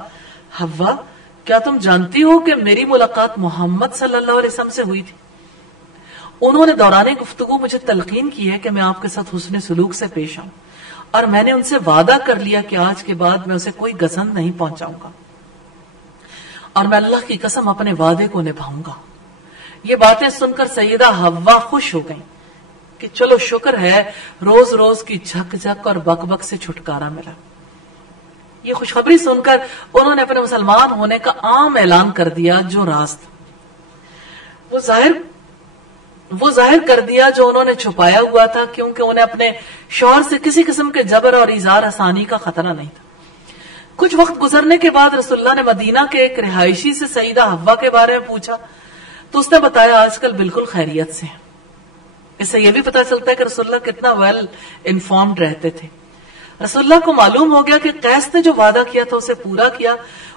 حوا، کیا تم جانتی ہو کہ میری ملاقات محمد صلی اللہ علیہ وسلم سے ہوئی تھی؟ انہوں نے دوران گفتگو مجھے تلقین کی ہے کہ میں آپ کے ساتھ حسن سلوک سے پیش آؤں، اور میں نے ان سے وعدہ کر لیا کہ آج کے بعد میں اسے کوئی گزند نہیں پہنچاؤں گا، اور میں اللہ کی قسم اپنے وعدے کو نبھاؤں گا۔ یہ باتیں سن کر سیدہ حوا خوش ہو گئیں کہ چلو شکر ہے روز روز کی جھک جھک اور بک بک سے چھٹکارا ملا۔ یہ خوشخبری سن کر انہوں نے اپنے مسلمان ہونے کا عام اعلان کر دیا جو راز تھا، وہ ظاہر کر دیا جو انہوں نے چھپایا ہوا تھا، کیونکہ انہیں اپنے شوہر سے کسی قسم کے جبر اور ایذار آسانی کا خطرہ نہیں تھا۔ کچھ وقت گزرنے کے بعد رسول اللہ نے مدینہ کے ایک رہائشی سے سیدہ حوا کے بارے میں پوچھا تو اس نے بتایا آج کل بالکل خیریت سے ہیں۔ اس سے یہ بھی پتا چلتا ہے کہ رسول اللہ کتنا ویل انفارمڈ رہتے تھے۔ رسول اللہ کو معلوم ہو گیا کہ قیس نے جو وعدہ کیا تھا اسے پورا کیا،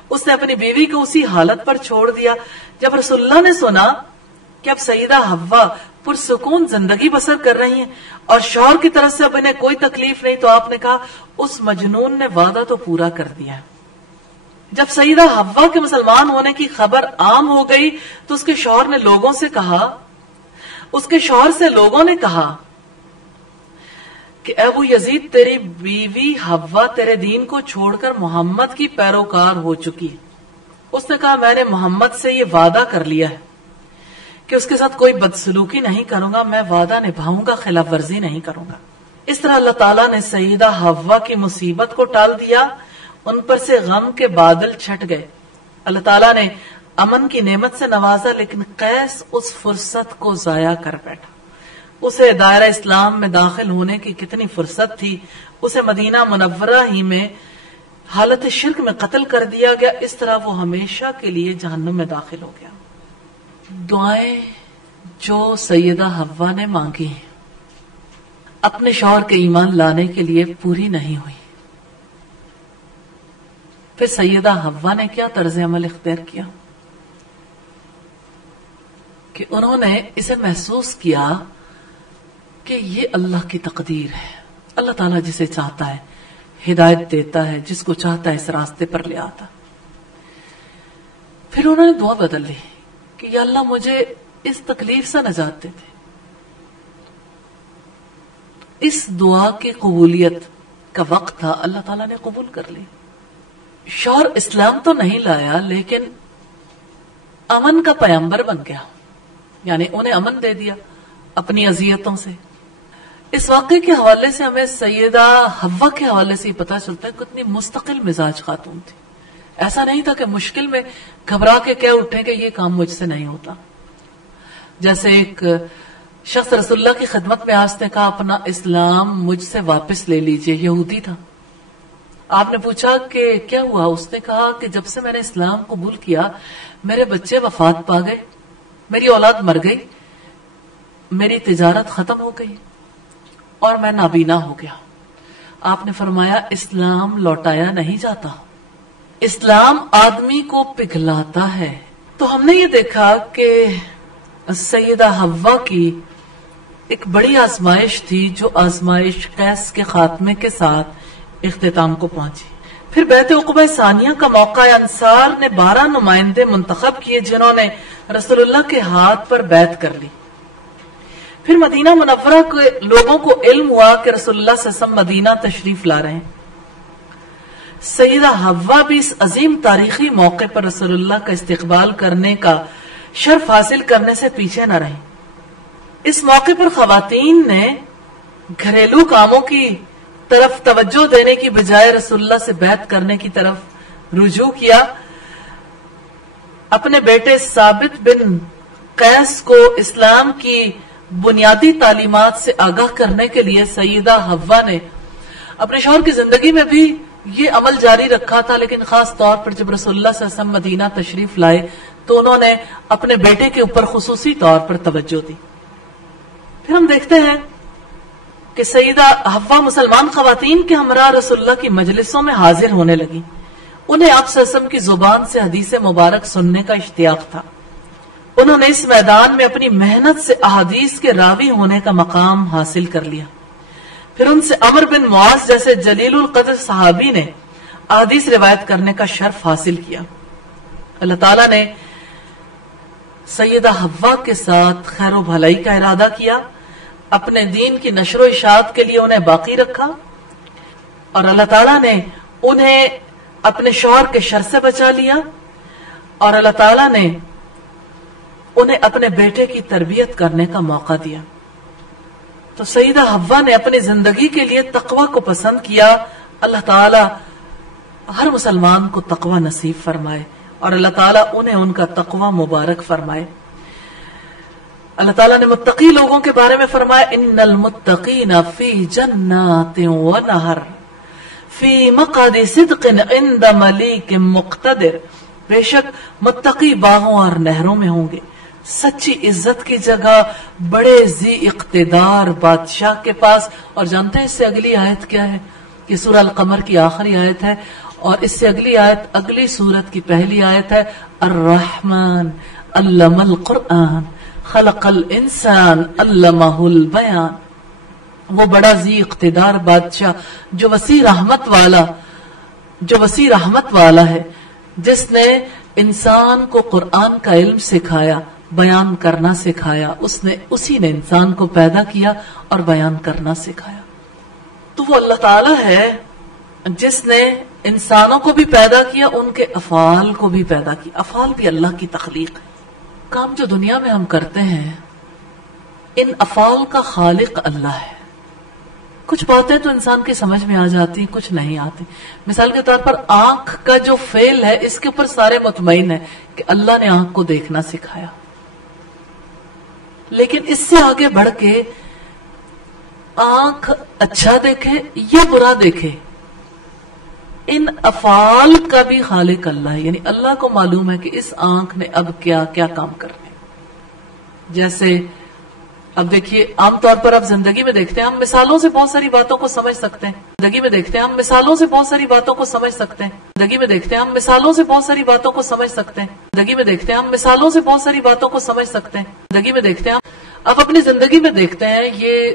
اس نے اپنی بیوی کو اسی حالت پر چھوڑ دیا۔ جب رسول اللہ نے سنا کہ اب سیدہ حوا پرسکون زندگی بسر کر رہی ہیں اور شوہر کی طرف سے اب انہیں کوئی تکلیف نہیں، تو آپ نے کہا اس مجنون نے وعدہ تو پورا کر دیا ہے۔ جب سیدہ حوا کے مسلمان ہونے کی خبر عام ہو گئی تو اس کے شوہر سے لوگوں نے کہا کہ ابو یزید، تیری بیوی حوا تیرے دین کو چھوڑ کر محمد کی پیروکار ہو چکی ہے۔ اس نے کہا میں نے محمد سے یہ وعدہ کر لیا ہے کہ اس کے ساتھ کوئی بدسلوکی نہیں کروں گا، میں وعدہ نبھاؤں گا، خلاف ورزی نہیں کروں گا۔ اس طرح اللہ تعالیٰ نے سیدہ حوا کی مصیبت کو ٹال دیا، ان پر سے غم کے بادل چھٹ گئے۔ اللہ تعالیٰ نے امن کی نعمت سے نوازا، لیکن قیس اس فرصت کو ضائع کر بیٹھا۔ اسے دائرہ اسلام میں داخل ہونے کی کتنی فرصت تھی، اسے مدینہ منورہ ہی میں حالت شرک میں قتل کر دیا گیا۔ اس طرح وہ ہمیشہ کے لیے جہنم میں داخل ہو گیا۔ دعائیں جو سیدہ حوا نے مانگی ہیں اپنے شوہر کے ایمان لانے کے لیے پوری نہیں ہوئی۔ پھر سیدہ حوا نے کیا طرز عمل اختیار کیا کہ انہوں نے اسے محسوس کیا کہ یہ اللہ کی تقدیر ہے، اللہ تعالیٰ جسے چاہتا ہے ہدایت دیتا ہے، جس کو چاہتا ہے اس راستے پر لے آتا۔ پھر انہوں نے دعا بدل لی کہ یا اللہ مجھے اس تکلیف سے نجات دے دے۔ اس دعا کی قبولیت کا وقت تھا، اللہ تعالیٰ نے قبول کر لی۔ شوہر اسلام تو نہیں لایا لیکن امن کا پیغمبر بن گیا، یعنی انہیں امن دے دیا اپنی اذیتوں سے۔ اس واقعے کے حوالے سے ہمیں سیدہ حوا کے حوالے سے یہ پتا چلتا ہے کتنی مستقل مزاج خاتون تھی۔ ایسا نہیں تھا کہ مشکل میں گھبرا کے کہہ اٹھیں کہ یہ کام مجھ سے نہیں ہوتا. جیسے ایک شخص رسول اللہ کی خدمت میں آج نے کہا اپنا اسلام مجھ سے واپس لے لیجئے. یہودی تھا. آپ نے پوچھا کہ کیا ہوا؟ اس نے کہا کہ جب سے میں نے اسلام قبول کیا میرے بچے وفات پا گئے، میری اولاد مر گئی، میری تجارت ختم ہو گئی اور میں نابینا ہو گیا. آپ نے فرمایا اسلام لوٹایا نہیں جاتا، اسلام آدمی کو پگھلاتا ہے. تو ہم نے یہ دیکھا کہ سیدہ حوا کی ایک بڑی آزمائش تھی جو آزمائش قیس کے خاتمے کے ساتھ اختتام کو پہنچی. پھر بیعت عقبہ ثانیہ کا موقع، انصار نے 12 نمائندے منتخب کیے جنہوں نے رسول اللہ کے ہاتھ پر بیعت کر لی. پھر مدینہ منورہ کے لوگوں کو علم ہوا کہ رسول اللہ صلی اللہ علیہ وسلم مدینہ تشریف لا رہے ہیں. سیدہ حوا بھی اس عظیم تاریخی موقع پر رسول اللہ کا استقبال کرنے کا شرف حاصل کرنے سے پیچھے نہ رہیں. اس موقع پر خواتین نے گھریلو کاموں کی طرف توجہ دینے کی بجائے رسول اللہ سے بیعت کرنے کی طرف رجوع کیا. اپنے بیٹے ثابت بن قیس کو اسلام کی بنیادی تعلیمات سے آگاہ کرنے کے لیے سیدہ حوا نے اپنے شوہر کی زندگی میں بھی یہ عمل جاری رکھا تھا، لیکن خاص طور پر جب رسول اللہ صلی اللہ علیہ وسلم مدینہ تشریف لائے تو انہوں نے اپنے بیٹے کے اوپر خصوصی طور پر توجہ دی. پھر ہم دیکھتے ہیں کہ سیدہ حوا مسلمان خواتین کے ہمراہ رسول اللہ کی مجلسوں میں حاضر ہونے لگی. انہیں آپ صلی اللہ علیہ وسلم کی زبان سے حدیث مبارک سننے کا اشتیاق تھا. انہوں نے اس میدان میں اپنی محنت سے احادیث کے راوی ہونے کا مقام حاصل کر لیا. پھر ان سے عمر بن معاذ جیسے جلیل القدر صحابی نے احادیث روایت کرنے کا شرف حاصل کیا. اللہ تعالیٰ نے سیدہ حوا کے ساتھ خیر و بھلائی کا ارادہ کیا، اپنے دین کی نشر و اشاعت کے لیے انہیں باقی رکھا، اور اللہ تعالیٰ نے انہیں اپنے شوہر کے شر سے بچا لیا، اور اللہ تعالیٰ نے انہیں اپنے بیٹے کی تربیت کرنے کا موقع دیا. تو سیدہ حوا نے اپنی زندگی کے لیے تقوی کو پسند کیا. اللہ تعالیٰ ہر مسلمان کو تقوی نصیب فرمائے اور اللہ تعالیٰ انہیں ان کا تقوی مبارک فرمائے. اللہ تعالیٰ نے متقی لوگوں کے بارے میں فرمایا ان المتقین فی جنات و نہر فی مقعد صدق عند ملیک مقتدر. بے شک متقی باغوں اور نہروں میں ہوں گے، سچی عزت کی جگہ بڑے ذی اقتدار بادشاہ کے پاس. اور جانتے ہیں اس سے اگلی آیت کیا ہے؟ یہ سورہ القمر کی آخری آیت ہے، اور اس سے اگلی آیت اگلی سورت کی پہلی آیت ہے الرحمن علم القرآن خلق الانسان علمہ البیان. وہ بڑا ذی اقتدار بادشاہ جو وسیع رحمت والا ہے، جس نے انسان کو قرآن کا علم سکھایا، بیان کرنا سکھایا. اسی نے انسان کو پیدا کیا اور بیان کرنا سکھایا. تو وہ اللہ تعالیٰ ہے جس نے انسانوں کو بھی پیدا کیا، ان کے افعال کو بھی پیدا کیا. افعال بھی اللہ کی تخلیق ہے. کام جو دنیا میں ہم کرتے ہیں ان افعال کا خالق اللہ ہے. کچھ باتیں تو انسان کی سمجھ میں آ جاتی، کچھ نہیں آتی. مثال کے طور پر آنکھ کا جو فعل ہے اس کے اوپر سارے مطمئن ہیں کہ اللہ نے آنکھ کو دیکھنا سکھایا، لیکن اس سے آگے بڑھ کے آنکھ اچھا دیکھے یا برا دیکھے، ان افعال کا بھی خالق اللہ ہے. یعنی اللہ کو معلوم ہے کہ اس آنکھ نے اب کیا کیا کام کرنے. جیسے اب دیکھیے عام طور پر اب زندگی میں دیکھتے ہیں ہم مثالوں سے بہت ساری باتوں کو سمجھ سکتے ہیں. زندگی میں دیکھتے ہیں ہم مثالوں سے بہت ساری باتوں کو سمجھ سکتے ہیں. زندگی میں دیکھتے ہیں ہم مثالوں سے بہت ساری باتوں کو سمجھ سکتے ہیں. زندگی میں دیکھتے ہیں ہم مثالوں سے بہت ساری باتوں کو سمجھ سکتے ہیں. زندگی میں دیکھتے ہیں اب اپنی زندگی میں دیکھتے ہیں یہ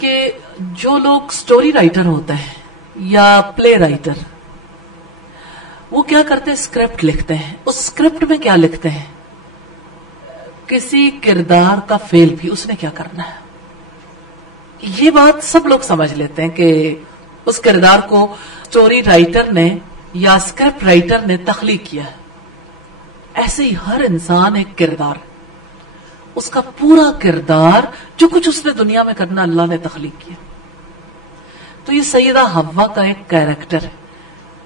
کہ جو لوگ سٹوری رائٹر ہوتے ہیں یا پلے رائٹر، وہ کیا کرتے ہیں؟ اسکرپٹ لکھتے ہیں. اس اسکرپٹ میں کیا لکھتے ہیں؟ کسی کردار کا فیل بھی اس نے کیا کرنا ہے. یہ بات سب لوگ سمجھ لیتے ہیں کہ اس کردار کو سٹوری رائٹر نے یا اسکرپٹ رائٹر نے تخلیق کیا ہے. ایسے ہی ہر انسان ایک کردار، اس کا پورا کردار جو کچھ اس نے دنیا میں کرنا اللہ نے تخلیق کیا. تو یہ سیدہ حوا کا ایک کیریکٹر ہے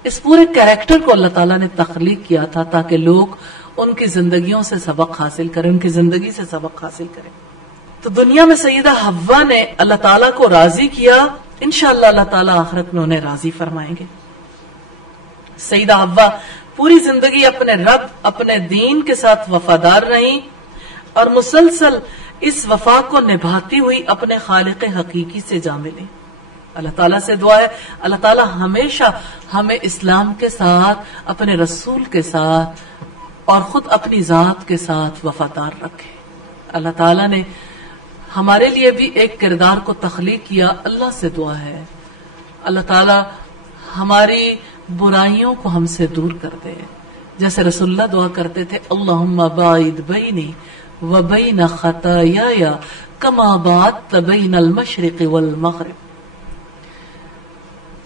اس پورے کیریکٹر کو اللہ تعالیٰ نے تخلیق کیا تھا تاکہ لوگ ان کی زندگیوں سے سبق حاصل کریں، ان کی زندگی سے سبق حاصل کریں. تو دنیا میں سیدہ حوا نے اللہ تعالیٰ کو راضی کیا، انشاءاللہ اللہ تعالیٰ آخرت میں انہیں راضی فرمائیں گے. سیدہ حوا پوری زندگی اپنے رب، اپنے دین کے ساتھ وفادار رہیں اور مسلسل اس وفا کو نبھاتی ہوئی اپنے خالق حقیقی سے جا ملیں. اللہ تعالیٰ سے دعا ہے اللہ تعالیٰ ہمیشہ ہمیں اسلام کے ساتھ، اپنے رسول کے ساتھ اور خود اپنی ذات کے ساتھ وفادار رکھے. اللہ تعالیٰ نے ہمارے لیے بھی ایک کردار کو تخلیق کیا. اللہ سے دعا ہے اللہ تعالیٰ ہماری برائیوں کو ہم سے دور کر دے، جیسے رسول اللہ دعا کرتے تھے اللہم باعد بینی وبین خطایای کما باعدت بین المشرق والمغرب.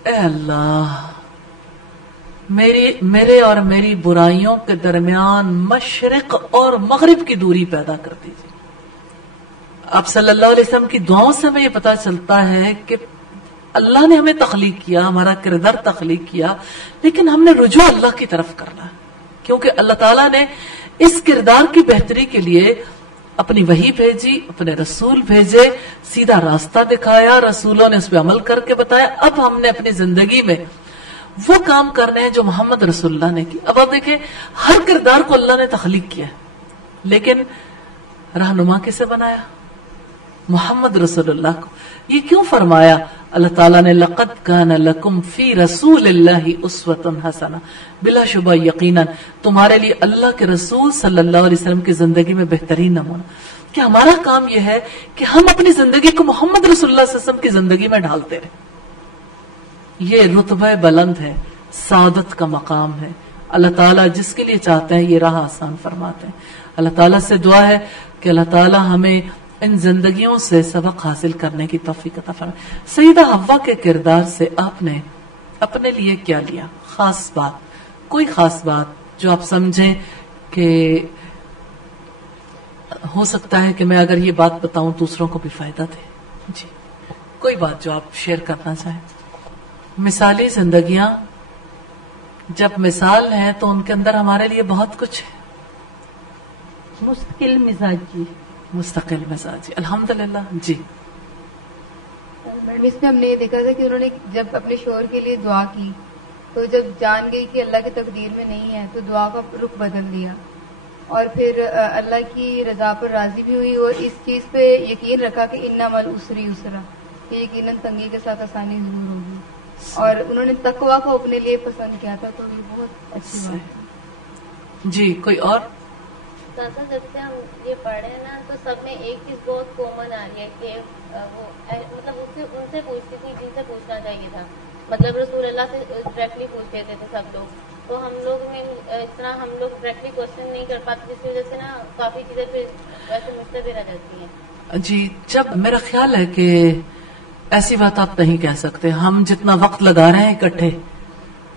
اے اللہ میرے اور میری برائیوں کے درمیان مشرق اور مغرب کی دوری پیدا کر دیجیے. آپ صلی اللہ علیہ وسلم کی دعاؤں سے ہمیں یہ پتا چلتا ہے کہ اللہ نے ہمیں تخلیق کیا، ہمارا کردار تخلیق کیا، لیکن ہم نے رجوع اللہ کی طرف کرنا، کیونکہ اللہ تعالیٰ نے اس کردار کی بہتری کے لیے اپنی وحی بھیجی، اپنے رسول بھیجے، سیدھا راستہ دکھایا، رسولوں نے اس پہ عمل کر کے بتایا. اب ہم نے اپنی زندگی میں وہ کام کرنے ہیں جو محمد رسول اللہ نے کی. اب آپ دیکھیں ہر کردار کو اللہ نے تخلیق کیا، لیکن رہنما کسے بنایا؟ محمد رسول اللہ کو. یہ کیوں فرمایا اللہ تعالیٰ نے لقد کان لکم فی رسول اللہ اسوۃ حسنہ، بلا شبہ یقیناً تمہارے لیے اللہ کے رسول صلی اللہ علیہ وسلم کی زندگی میں بہترین نمونہ. کہ ہمارا کام یہ ہے کہ ہم اپنی زندگی کو محمد رسول اللہ صلی اللہ علیہ وسلم کی زندگی میں ڈھالتے رہیں. یہ رتبہ بلند ہے، سعادت کا مقام ہے. اللہ تعالیٰ جس کے لیے چاہتے ہیں یہ راہ آسان فرماتے ہیں. اللہ تعالیٰ سے دعا ہے کہ اللہ تعالیٰ ہمیں ان زندگیوں سے سبق حاصل کرنے کی توفیق عطا فرمائے. سیدہ حوا کے کردار سے آپ نے اپنے لیے کیا لیا؟ خاص بات، کوئی خاص بات جو آپ سمجھیں کہ ہو سکتا ہے کہ میں اگر یہ بات بتاؤں دوسروں کو بھی فائدہ دے. جی کوئی بات جو آپ شیئر کرنا چاہیں. مثالی زندگیاں جب مثال ہیں تو ان کے اندر ہمارے لیے بہت کچھ ہے. مستقل مزاجی، مستقل مزاجی، الحمدللہ. جی میڈم اس میں ہم نے یہ دیکھا تھا کہ انہوں نے جب اپنے شوہر کے لیے دعا کی تو جب جان گئی کہ اللہ کی تقدیر میں نہیں ہے تو دعا کا رخ بدل دیا اور پھر اللہ کی رضا پر راضی بھی ہوئی اور اس چیز پہ یقین رکھا کہ انما العسر یسرا، کہ یقیناً تنگی کے ساتھ آسانی ضرور ہوگی. اور انہوں نے تقویٰ کو اپنے لیے پسند کیا تھا، تو یہ بہت اچھی بات ہے. جی کوئی اور؟ جب سے ہم یہ پڑھ رہے ہیں نا تو سب میں ایک چیز بہت کامن آ رہی ہے کہ وہ مطلب ان سے پوچھتی تھی جن سے پوچھنا چاہیے تھا. مطلب رسول اللہ سے ڈائریکٹلی پوچھ لیتے تھے سب لوگ، تو ہم لوگ میں اس طرح ہم لوگ ڈائریکٹلی کوشچن نہیں کر پاتے، جس کی وجہ سے نا کافی چیزیں پھر ویسے مجھ سے رہ جاتی ہیں. جی جب میرا خیال ہے کہ ایسی بات آپ نہیں کہہ سکتے. ہم جتنا وقت لگا رہے ہیں اکٹھے،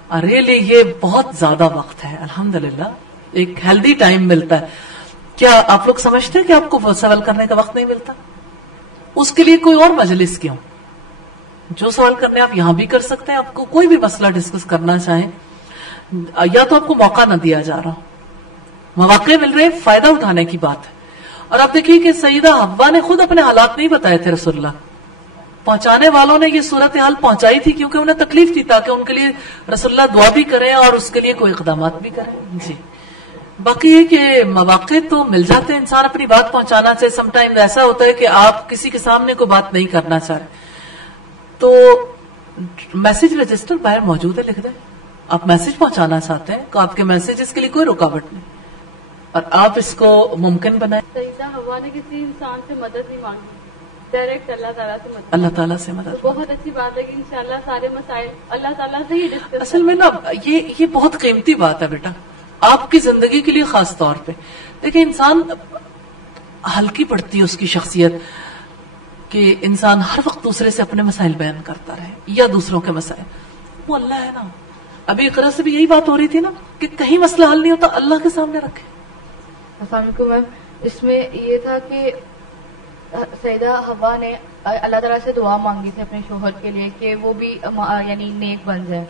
ریئلی یہ بہت زیادہ وقت ہے. الحمدللہ ایک ہیلدی ٹائم ملتا ہے. کیا آپ لوگ سمجھتے ہیں کہ آپ کو سوال کرنے کا وقت نہیں ملتا؟ اس کے لیے کوئی اور مجلس کیوں؟ جو سوال کرنے آپ یہاں بھی کر سکتے ہیں. آپ کو کوئی بھی مسئلہ ڈسکس کرنا چاہیں، یا تو آپ کو موقع نہ دیا جا رہا، مواقع مل رہے، فائدہ اٹھانے کی بات ہے. اور آپ دیکھیے کہ سیدہ حوا نے خود اپنے حالات نہیں بتائے تھے، رسول اللہ پہنچانے والوں نے یہ صورتحال پہنچائی تھی کیونکہ انہیں تکلیف تھی، تاکہ ان کے لیے رسول اللہ دعا بھی کریں اور اس کے لیے کوئی اقدامات بھی کریں. جی باقی یہ کہ مواقع تو مل جاتے ہیں انسان اپنی بات پہنچانا چاہے. سم ٹائم ایسا ہوتا ہے کہ آپ کسی کے سامنے کوئی بات نہیں کرنا چاہ رہے تو میسج رجسٹر باہر موجود ہے، لکھ دیں. آپ میسج پہنچانا چاہتے ہیں تو آپ کے میسجز کے لیے کوئی رکاوٹ نہیں اور آپ اس کو ممکن بنائیں. سیدہ حوا نے کسی انسان سے مدد نہیں مانگی، ڈائریکٹ اللہ تعالیٰ سے مدد. اللہ تعالیٰ سے مدد. بہت اچھی بات ہے کہ انشاءاللہ سارے مسائل اللہ تعالیٰ سے ہی ڈسکس. اصل میں نا یہ بہت قیمتی بات ہے بیٹا آپ کی زندگی کے لیے. خاص طور پہ دیکھیں انسان ہلکی پڑتی ہے اس کی شخصیت کہ انسان ہر وقت دوسرے سے اپنے مسائل بیان کرتا رہے یا دوسروں کے مسائل. وہ اللہ ہے نا. ابھی اقرا سے بھی یہی بات ہو رہی تھی نا کہ کہیں مسئلہ حل نہیں ہوتا اللہ کے سامنے رکھے. السلام علیکم میم. اس میں یہ تھا کہ سیدہ حوا نے اللہ تعالیٰ سے دعا مانگی تھی اپنے شوہر کے لیے کہ وہ بھی یعنی نیک بن جائے.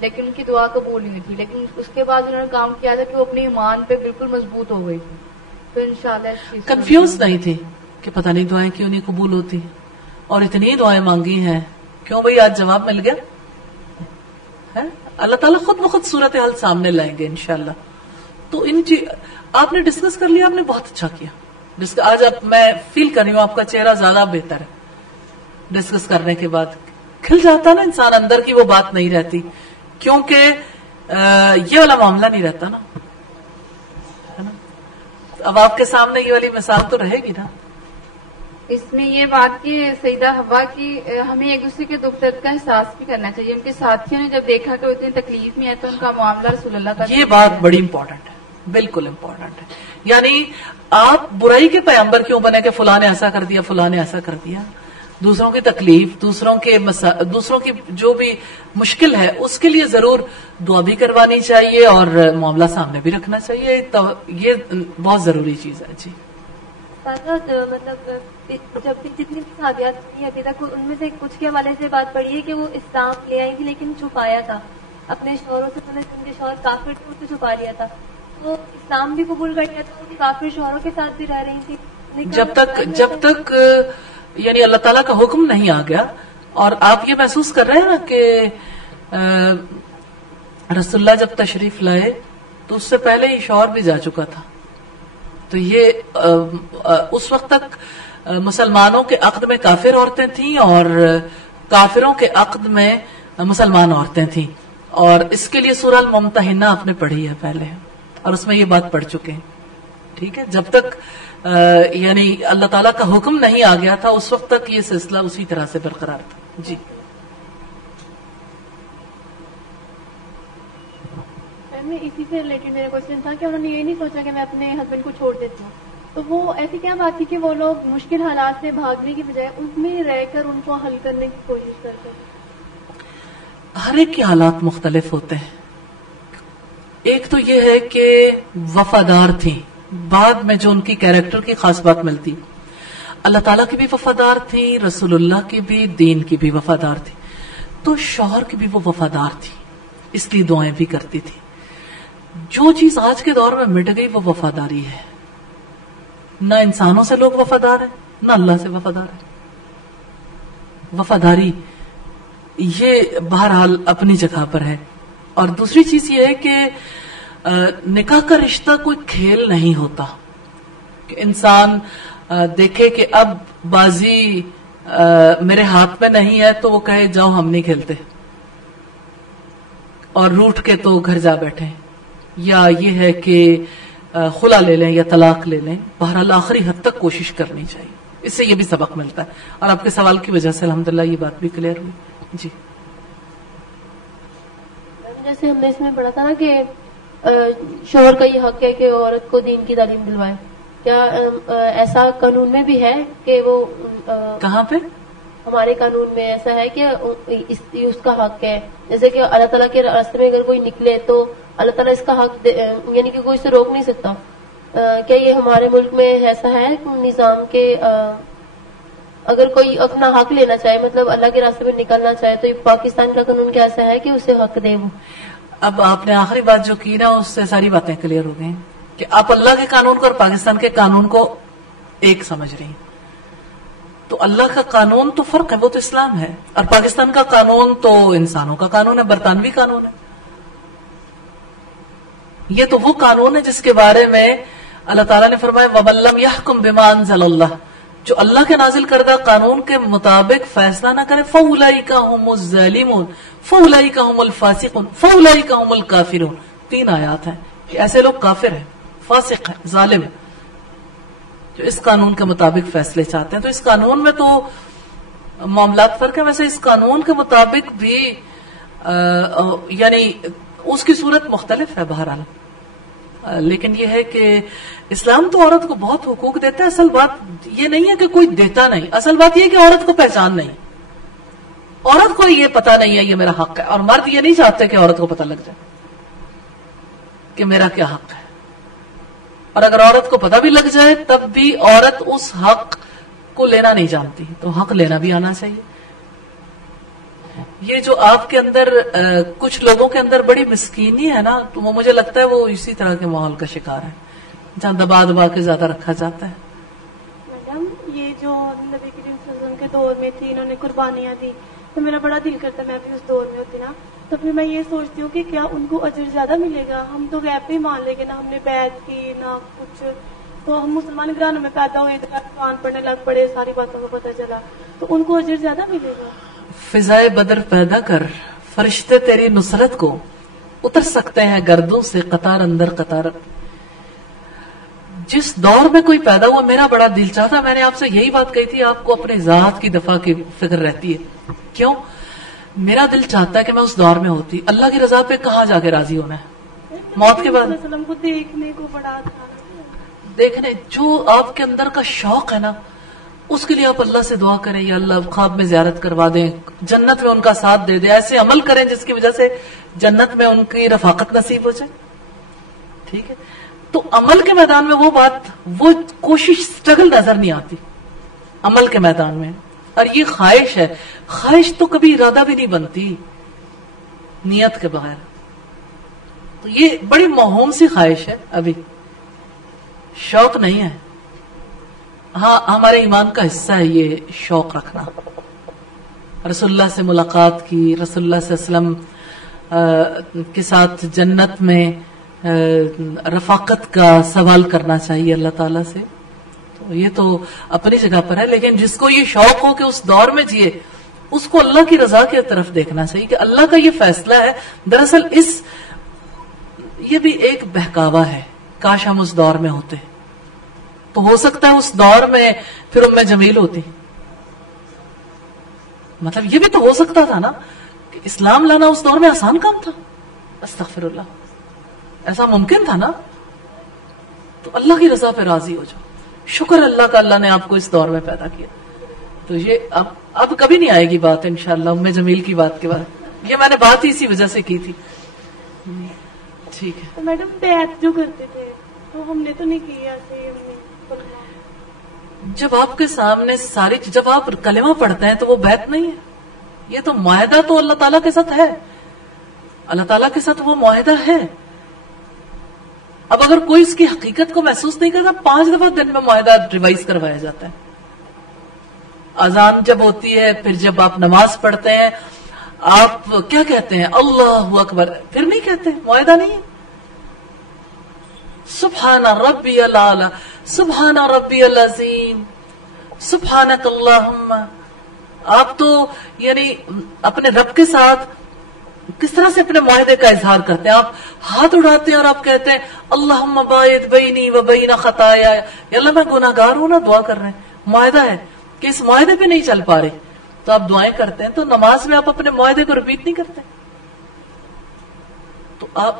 لیکن ان کی دعا قبول نہیں ہوئی تھی. لیکن اس کے بعد انہوں نے کام کیا تھا کہ وہ اپنے ایمان پہ بالکل مضبوط ہو گئی تھی. تو انشاءاللہ اس چیز کنفیوز نہیں تھی کہ پتہ نہیں دعائیں کیوں نہیں قبول ہوتی اور اتنی دعائیں مانگی ہیں کیوں بھئی آج جواب مل گیا ہے. اللہ تعالیٰ خود بخود صورتحال سامنے لائیں گے انشاءاللہ. تو آپ نے ڈسکس کر لیا, آپ نے بہت اچھا کیا. آج اب میں فیل کر رہی ہوں آپ کا چہرہ زیادہ بہتر ہے ڈسکس کرنے کے بعد. کھل جاتا نا انسان, اندر کی وہ بات نہیں رہتی کیونکہ یہ والا معاملہ نہیں رہتا نا. اب آپ کے سامنے یہ والی مثال تو رہے گی نا. اس میں یہ بات کہ سیدہ حوا کی ہمیں ایک دوسرے کے دکھ درد کا احساس بھی کرنا چاہیے. ان کے ساتھیوں نے جب دیکھا کہ وہ اتنی تکلیف میں ہے تو ان کا معاملہ رسول اللہ کا, یہ بات بڑی امپورٹنٹ ہے, بالکل امپورٹنٹ ہے. یعنی آپ برائی کے پیغمبر کیوں بنے کہ فلاں نے ایسا کر دیا, فلاں نے ایسا کر دیا. دوسروں کی تکلیف, دوسروں کی جو بھی مشکل ہے اس کے لیے ضرور دعا بھی کروانی چاہیے اور معاملہ سامنے بھی رکھنا چاہیے. یہ بہت ضروری چیز ہے. جی مطلب جب بھی جتنی بھی صحابیات تھی ابھی تک ان میں سے کچھ کے حوالے سے بات پڑی ہے کہ وہ اسلام لے آئی تھی لیکن چھپایا تھا اپنے شوہروں سے. ان کے شوہر کافر تھے, اسے چھپا لیا تھا. تو اسلام بھی قبول کر لیا تھا, کافر شوہروں کے ساتھ بھی رہ رہی تھی. جب تک یعنی اللہ تعالیٰ کا حکم نہیں آ گیا. اور آپ یہ محسوس کر رہے ہیں نا کہ رسول اللہ جب تشریف لائے تو اس سے پہلے ہی شوہر بھی جا چکا تھا. تو یہ اس وقت تک مسلمانوں کے عقد میں کافر عورتیں تھیں اور کافروں کے عقد میں مسلمان عورتیں تھیں. اور اس کے لیے سورہ الممتحنہ آپ نے پڑھی ہے پہلے اور اس میں یہ بات پڑھ چکے ہیں. ٹھیک ہے, جب تک یعنی اللہ تعالیٰ کا حکم نہیں آ گیا تھا اس وقت تک یہ سلسلہ اسی طرح سے برقرار تھا. جی میں اسی سے ریلیٹڈ میرا کوشچن تھا کہ انہوں نے یہ نہیں سوچا کہ میں اپنے ہسبینڈ کو چھوڑ دیتی ہوں. تو وہ ایسی کیا بات تھی کہ وہ لوگ مشکل حالات سے بھاگنے کی بجائے ان میں رہ کر ان کو حل کرنے کی کوشش کرتے ہیں. ہر ایک کے حالات مختلف ہوتے ہیں. ایک تو یہ ہے کہ وفادار تھیں, بعد میں جو ان کی کیریکٹر کی خاص بات ملتی, اللہ تعالیٰ کی بھی وفادار تھی, رسول اللہ کی بھی, دین کی بھی وفادار تھی. تو شوہر کی بھی وہ وفادار تھی, اس لیے دعائیں بھی کرتی تھی. جو چیز آج کے دور میں مٹ گئی وہ وفاداری ہے. نہ انسانوں سے لوگ وفادار ہیں, نہ اللہ سے وفادار ہیں. وفاداری یہ بہرحال اپنی جگہ پر ہے. اور دوسری چیز یہ ہے کہ نکاح کا رشتہ کوئی کھیل نہیں ہوتا کہ انسان دیکھے کہ اب بازی میرے ہاتھ میں نہیں ہے تو وہ کہے جاؤ ہم نہیں کھیلتے اور روٹ کے تو گھر جا بیٹھے, یا یہ ہے کہ خلا لے لیں یا طلاق لے لیں. بہرحال آخری حد تک کوشش کرنی چاہیے. اس سے یہ بھی سبق ملتا ہے. اور آپ کے سوال کی وجہ سے الحمدللہ یہ بات بھی کلیئر ہوئی. جی جیسے ہم نے اس میں پڑھا تھا نا کہ شوہر کا یہ حق ہے کہ عورت کو دین کی تعلیم دلوائے. کیا ایسا قانون میں بھی ہے کہ وہ کہاں پہ؟ ہمارے قانون میں ایسا ہے کہ اس کا حق ہے. جیسے کہ اللہ تعالیٰ کے راستے میں اگر کوئی نکلے تو اللہ تعالیٰ اس کا حق یعنی کہ کوئی اسے روک نہیں سکتا. کیا یہ ہمارے ملک میں ایسا ہے نظام کے اگر کوئی اپنا حق لینا چاہے, مطلب اللہ کے راستے میں نکلنا چاہے, تو یہ پاکستان کا قانون کیا ایسا ہے کہ اسے حق دے وہ؟ اب آپ نے آخری بات جو کی نا اس سے ساری باتیں کلیئر ہو گئی کہ آپ اللہ کے قانون کو اور پاکستان کے قانون کو ایک سمجھ رہی ہیں. تو اللہ کا قانون تو فرق ہے, وہ تو اسلام ہے, اور پاکستان کا قانون تو انسانوں کا قانون ہے, برطانوی قانون ہے. یہ تو وہ قانون ہے جس کے بارے میں اللہ تعالیٰ نے فرمایا وَمَن لَّمْ يَحْكُم بِمَا أَنزَلَ اللَّهُ, جو اللہ کے نازل کردہ قانون کے مطابق فیصلہ نہ کرے فَأُولَئِكَ هُمُ الظَّالِمُونَ فَأُولَئِكَ هُمُ الْفَاسِقُونَ فَأُولَئِكَ هُمُ الْكَافِرُونَ. 3 آیات ہیں کہ ایسے لوگ کافر ہیں, فاسق ہیں, ظالم ہیں جو اس قانون کے مطابق فیصلے چاہتے ہیں. تو اس قانون میں تو معاملات فرق ہے. ویسے اس قانون کے مطابق بھی یعنی اس کی صورت مختلف ہے بہرحال, لیکن یہ ہے کہ اسلام تو عورت کو بہت حقوق دیتا ہے. اصل بات یہ نہیں ہے کہ کوئی دیتا نہیں, اصل بات یہ ہے کہ عورت کو پہچان نہیں, عورت کو یہ پتا نہیں ہے یہ میرا حق ہے, اور مرد یہ نہیں چاہتے کہ عورت کو پتا لگ جائے کہ میرا کیا حق ہے. اور اگر عورت کو پتا بھی لگ جائے تب بھی عورت اس حق کو لینا نہیں جانتی, تو حق لینا بھی آنا چاہیے. یہ جو آپ کے اندر کچھ لوگوں کے اندر بڑی مسکینی ہے نا، تو وہ مجھے لگتا ہے وہ اسی طرح کے ماحول کا شکار ہے جہاں دبا دبا کے زیادہ رکھا جاتا ہے. میڈم یہ جو نبی کریم صلی اللہ علیہ وسلم کے دور میں تھی، انہوں نے قربانیاں دی، تو میرا بڑا دل کرتا ہے میں بھی اس دور میں ہوتی نا، تو پھر میں یہ سوچتی ہوں کہ کیا ان کو اجر زیادہ ملے گا؟ ہم تو غیب پہ ہی مان لیں گے نا، ہم نے بیعت کی نہ کچھ، تو ہم مسلمان گھرانوں میں پیدا ہوئے، قرآن پڑھنے لگ پڑے، ساری باتوں کا پتہ چلا، تو ان کو اجر زیادہ ملے گا؟ فضائے بدر پیدا کر، فرشتے تیری نصرت کو اتر سکتے ہیں گردوں سے قطار اندر قطار. جس دور میں کوئی پیدا ہوا میرا بڑا دل چاہتا، میں نے آپ سے یہی بات کہی تھی، آپ کو اپنے ذات کی دفاع کی فکر رہتی ہے. کیوں؟ میرا دل چاہتا ہے کہ میں اس دور میں ہوتی. اللہ کی رضا پہ کہاں جا کے راضی ہونا ہے؟ موت کے بعد وسلم کو دیکھنے کو بڑا تھا، دیکھنے جو آپ کے اندر کا شوق ہے نا، اس کے لیے آپ اللہ سے دعا کریں، یا اللہ خواب میں زیارت کروا دیں، جنت میں ان کا ساتھ دے دیں، ایسے عمل کریں جس کی وجہ سے جنت میں ان کی رفاقت نصیب ہو جائے. ٹھیک ہے، تو عمل کے میدان میں وہ بات، وہ کوشش، اسٹرگل نظر نہیں آتی عمل کے میدان میں. اور یہ خواہش ہے، خواہش تو کبھی ارادہ بھی نہیں بنتی نیت کے بغیر. تو یہ بڑی موہوم سی خواہش ہے، ابھی شوق نہیں ہے. ہاں ہمارے ایمان کا حصہ ہے یہ شوق رکھنا، رسول اللہ سے ملاقات کی، رسول اللہ صلی اللہ علیہ وسلم کے ساتھ جنت میں رفاقت کا سوال کرنا چاہیے اللہ تعالیٰ سے. تو یہ تو اپنی جگہ پر ہے، لیکن جس کو یہ شوق ہو کہ اس دور میں جیے، اس کو اللہ کی رضا کی طرف دیکھنا چاہیے کہ اللہ کا یہ فیصلہ ہے. دراصل یہ بھی ایک بہکاوا ہے، کاش ہم اس دور میں ہوتے تو ہو سکتا ہے اس دور میں پھر ام جمیل ہوتی. مطلب یہ بھی تو ہو سکتا تھا نا کہ اسلام لانا اس دور میں آسان کام تھا. استغفر اللہ، ایسا ممکن تھا نا. تو اللہ کی رضا پہ راضی ہو جاؤ. شکر اللہ کا، اللہ نے آپ کو اس دور میں پیدا کیا. تو یہ اب کبھی نہیں آئے گی بات انشاءاللہ ام جمیل کی بات کے بعد. یہ میں نے بات ہی اسی وجہ سے کی تھی. ٹھیک ہے. تو میڈم بیعت جو کرتے تھے تو ہم نے تو نہیں کی ایسے. جب آپ کے سامنے ساری، جب آپ کلمہ پڑھتے ہیں تو وہ بیعت نہیں ہے، یہ تو معاہدہ تو اللہ تعالیٰ کے ساتھ ہے، اللہ تعالیٰ کے ساتھ وہ معاہدہ ہے. اب اگر کوئی اس کی حقیقت کو محسوس نہیں کرتا، 5 دفعہ دن میں معاہدہ ریوائز کروایا جاتا ہے. اذان جب ہوتی ہے، پھر جب آپ نماز پڑھتے ہیں، آپ کیا کہتے ہیں؟ اللہ اکبر. پھر نہیں کہتے، معاہدہ نہیں ہے. سبحان ربی العلی، سبحان ربی العظیم، سبحانک اللہم. آپ تو یعنی اپنے رب کے ساتھ کس طرح سے اپنے معاہدے کا اظہار کرتے ہیں؟ آپ ہاتھ اڑاتے ہیں اور آپ کہتے ہیں اللہم باعد بینی و بین خطایا، یا اللہ میں گناہ گار ہوں نا، دعا کر رہے ہیں. معاہدہ ہے کہ اس معاہدے پہ نہیں چل پا رہے تو آپ دعائیں کرتے ہیں. تو نماز میں آپ اپنے معاہدے کو رپیٹ نہیں کرتے. تو آپ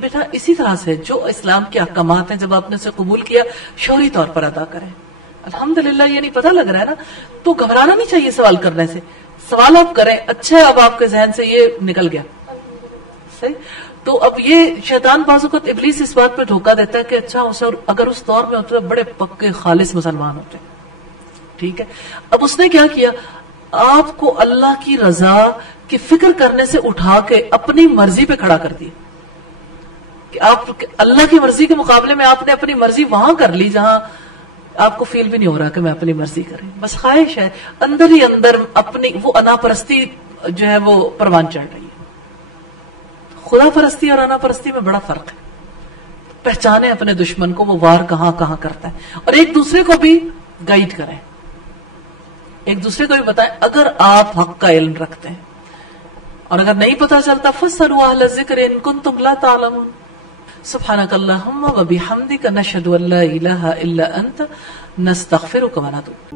بیٹا اسی طرح سے جو اسلام کے احکامات ہیں، جب آپ نے اسے قبول کیا، شعوری طور پر ادا کریں. الحمدللہ یہ نہیں پتہ لگ رہا ہے نا، تو گھبرانا نہیں چاہیے سوال کرنے سے. سوال آپ کریں، اچھا ہے اب آپ کے ذہن سے یہ نکل گیا. صحیح. تو اب یہ شیطان بعض اوقات ابلیس اس بات پہ دھوکہ دیتا ہے کہ اچھا اگر اس دور میں ہوتے بڑے پکے خالص مسلمان ہوتے. ٹھیک ہے. اب اس نے کیا کیا؟ آپ کو اللہ کی رضا کی فکر کرنے سے اٹھا کے اپنی مرضی پہ کھڑا کر دیا کہ آپ اللہ کی مرضی کے مقابلے میں آپ نے اپنی مرضی وہاں کر لی جہاں آپ کو فیل بھی نہیں ہو رہا کہ میں اپنی مرضی کریں. بس خواہش ہے اندر ہی اندر، اپنی وہ انا پرستی جو ہے وہ پروان چڑھ رہی ہے. خدا پرستی اور انا پرستی میں بڑا فرق ہے. پہچانے اپنے دشمن کو، وہ وار کہاں کہاں کرتا ہے، اور ایک دوسرے کو بھی گائیڈ کریں، ایک دوسرے کو بھی بتائیں اگر آپ حق کا علم رکھتے ہیں. اور اگر نہیں پتا چلتا فَاسْأَلُوا أَهْلَ الذِّكْرِ إِن كُنتُمْ لَا تَعْلَمُونَ. سبحانك اللهم وبحمدك نشهد أن لا إله إلا أنت نستغفرك ونتوب.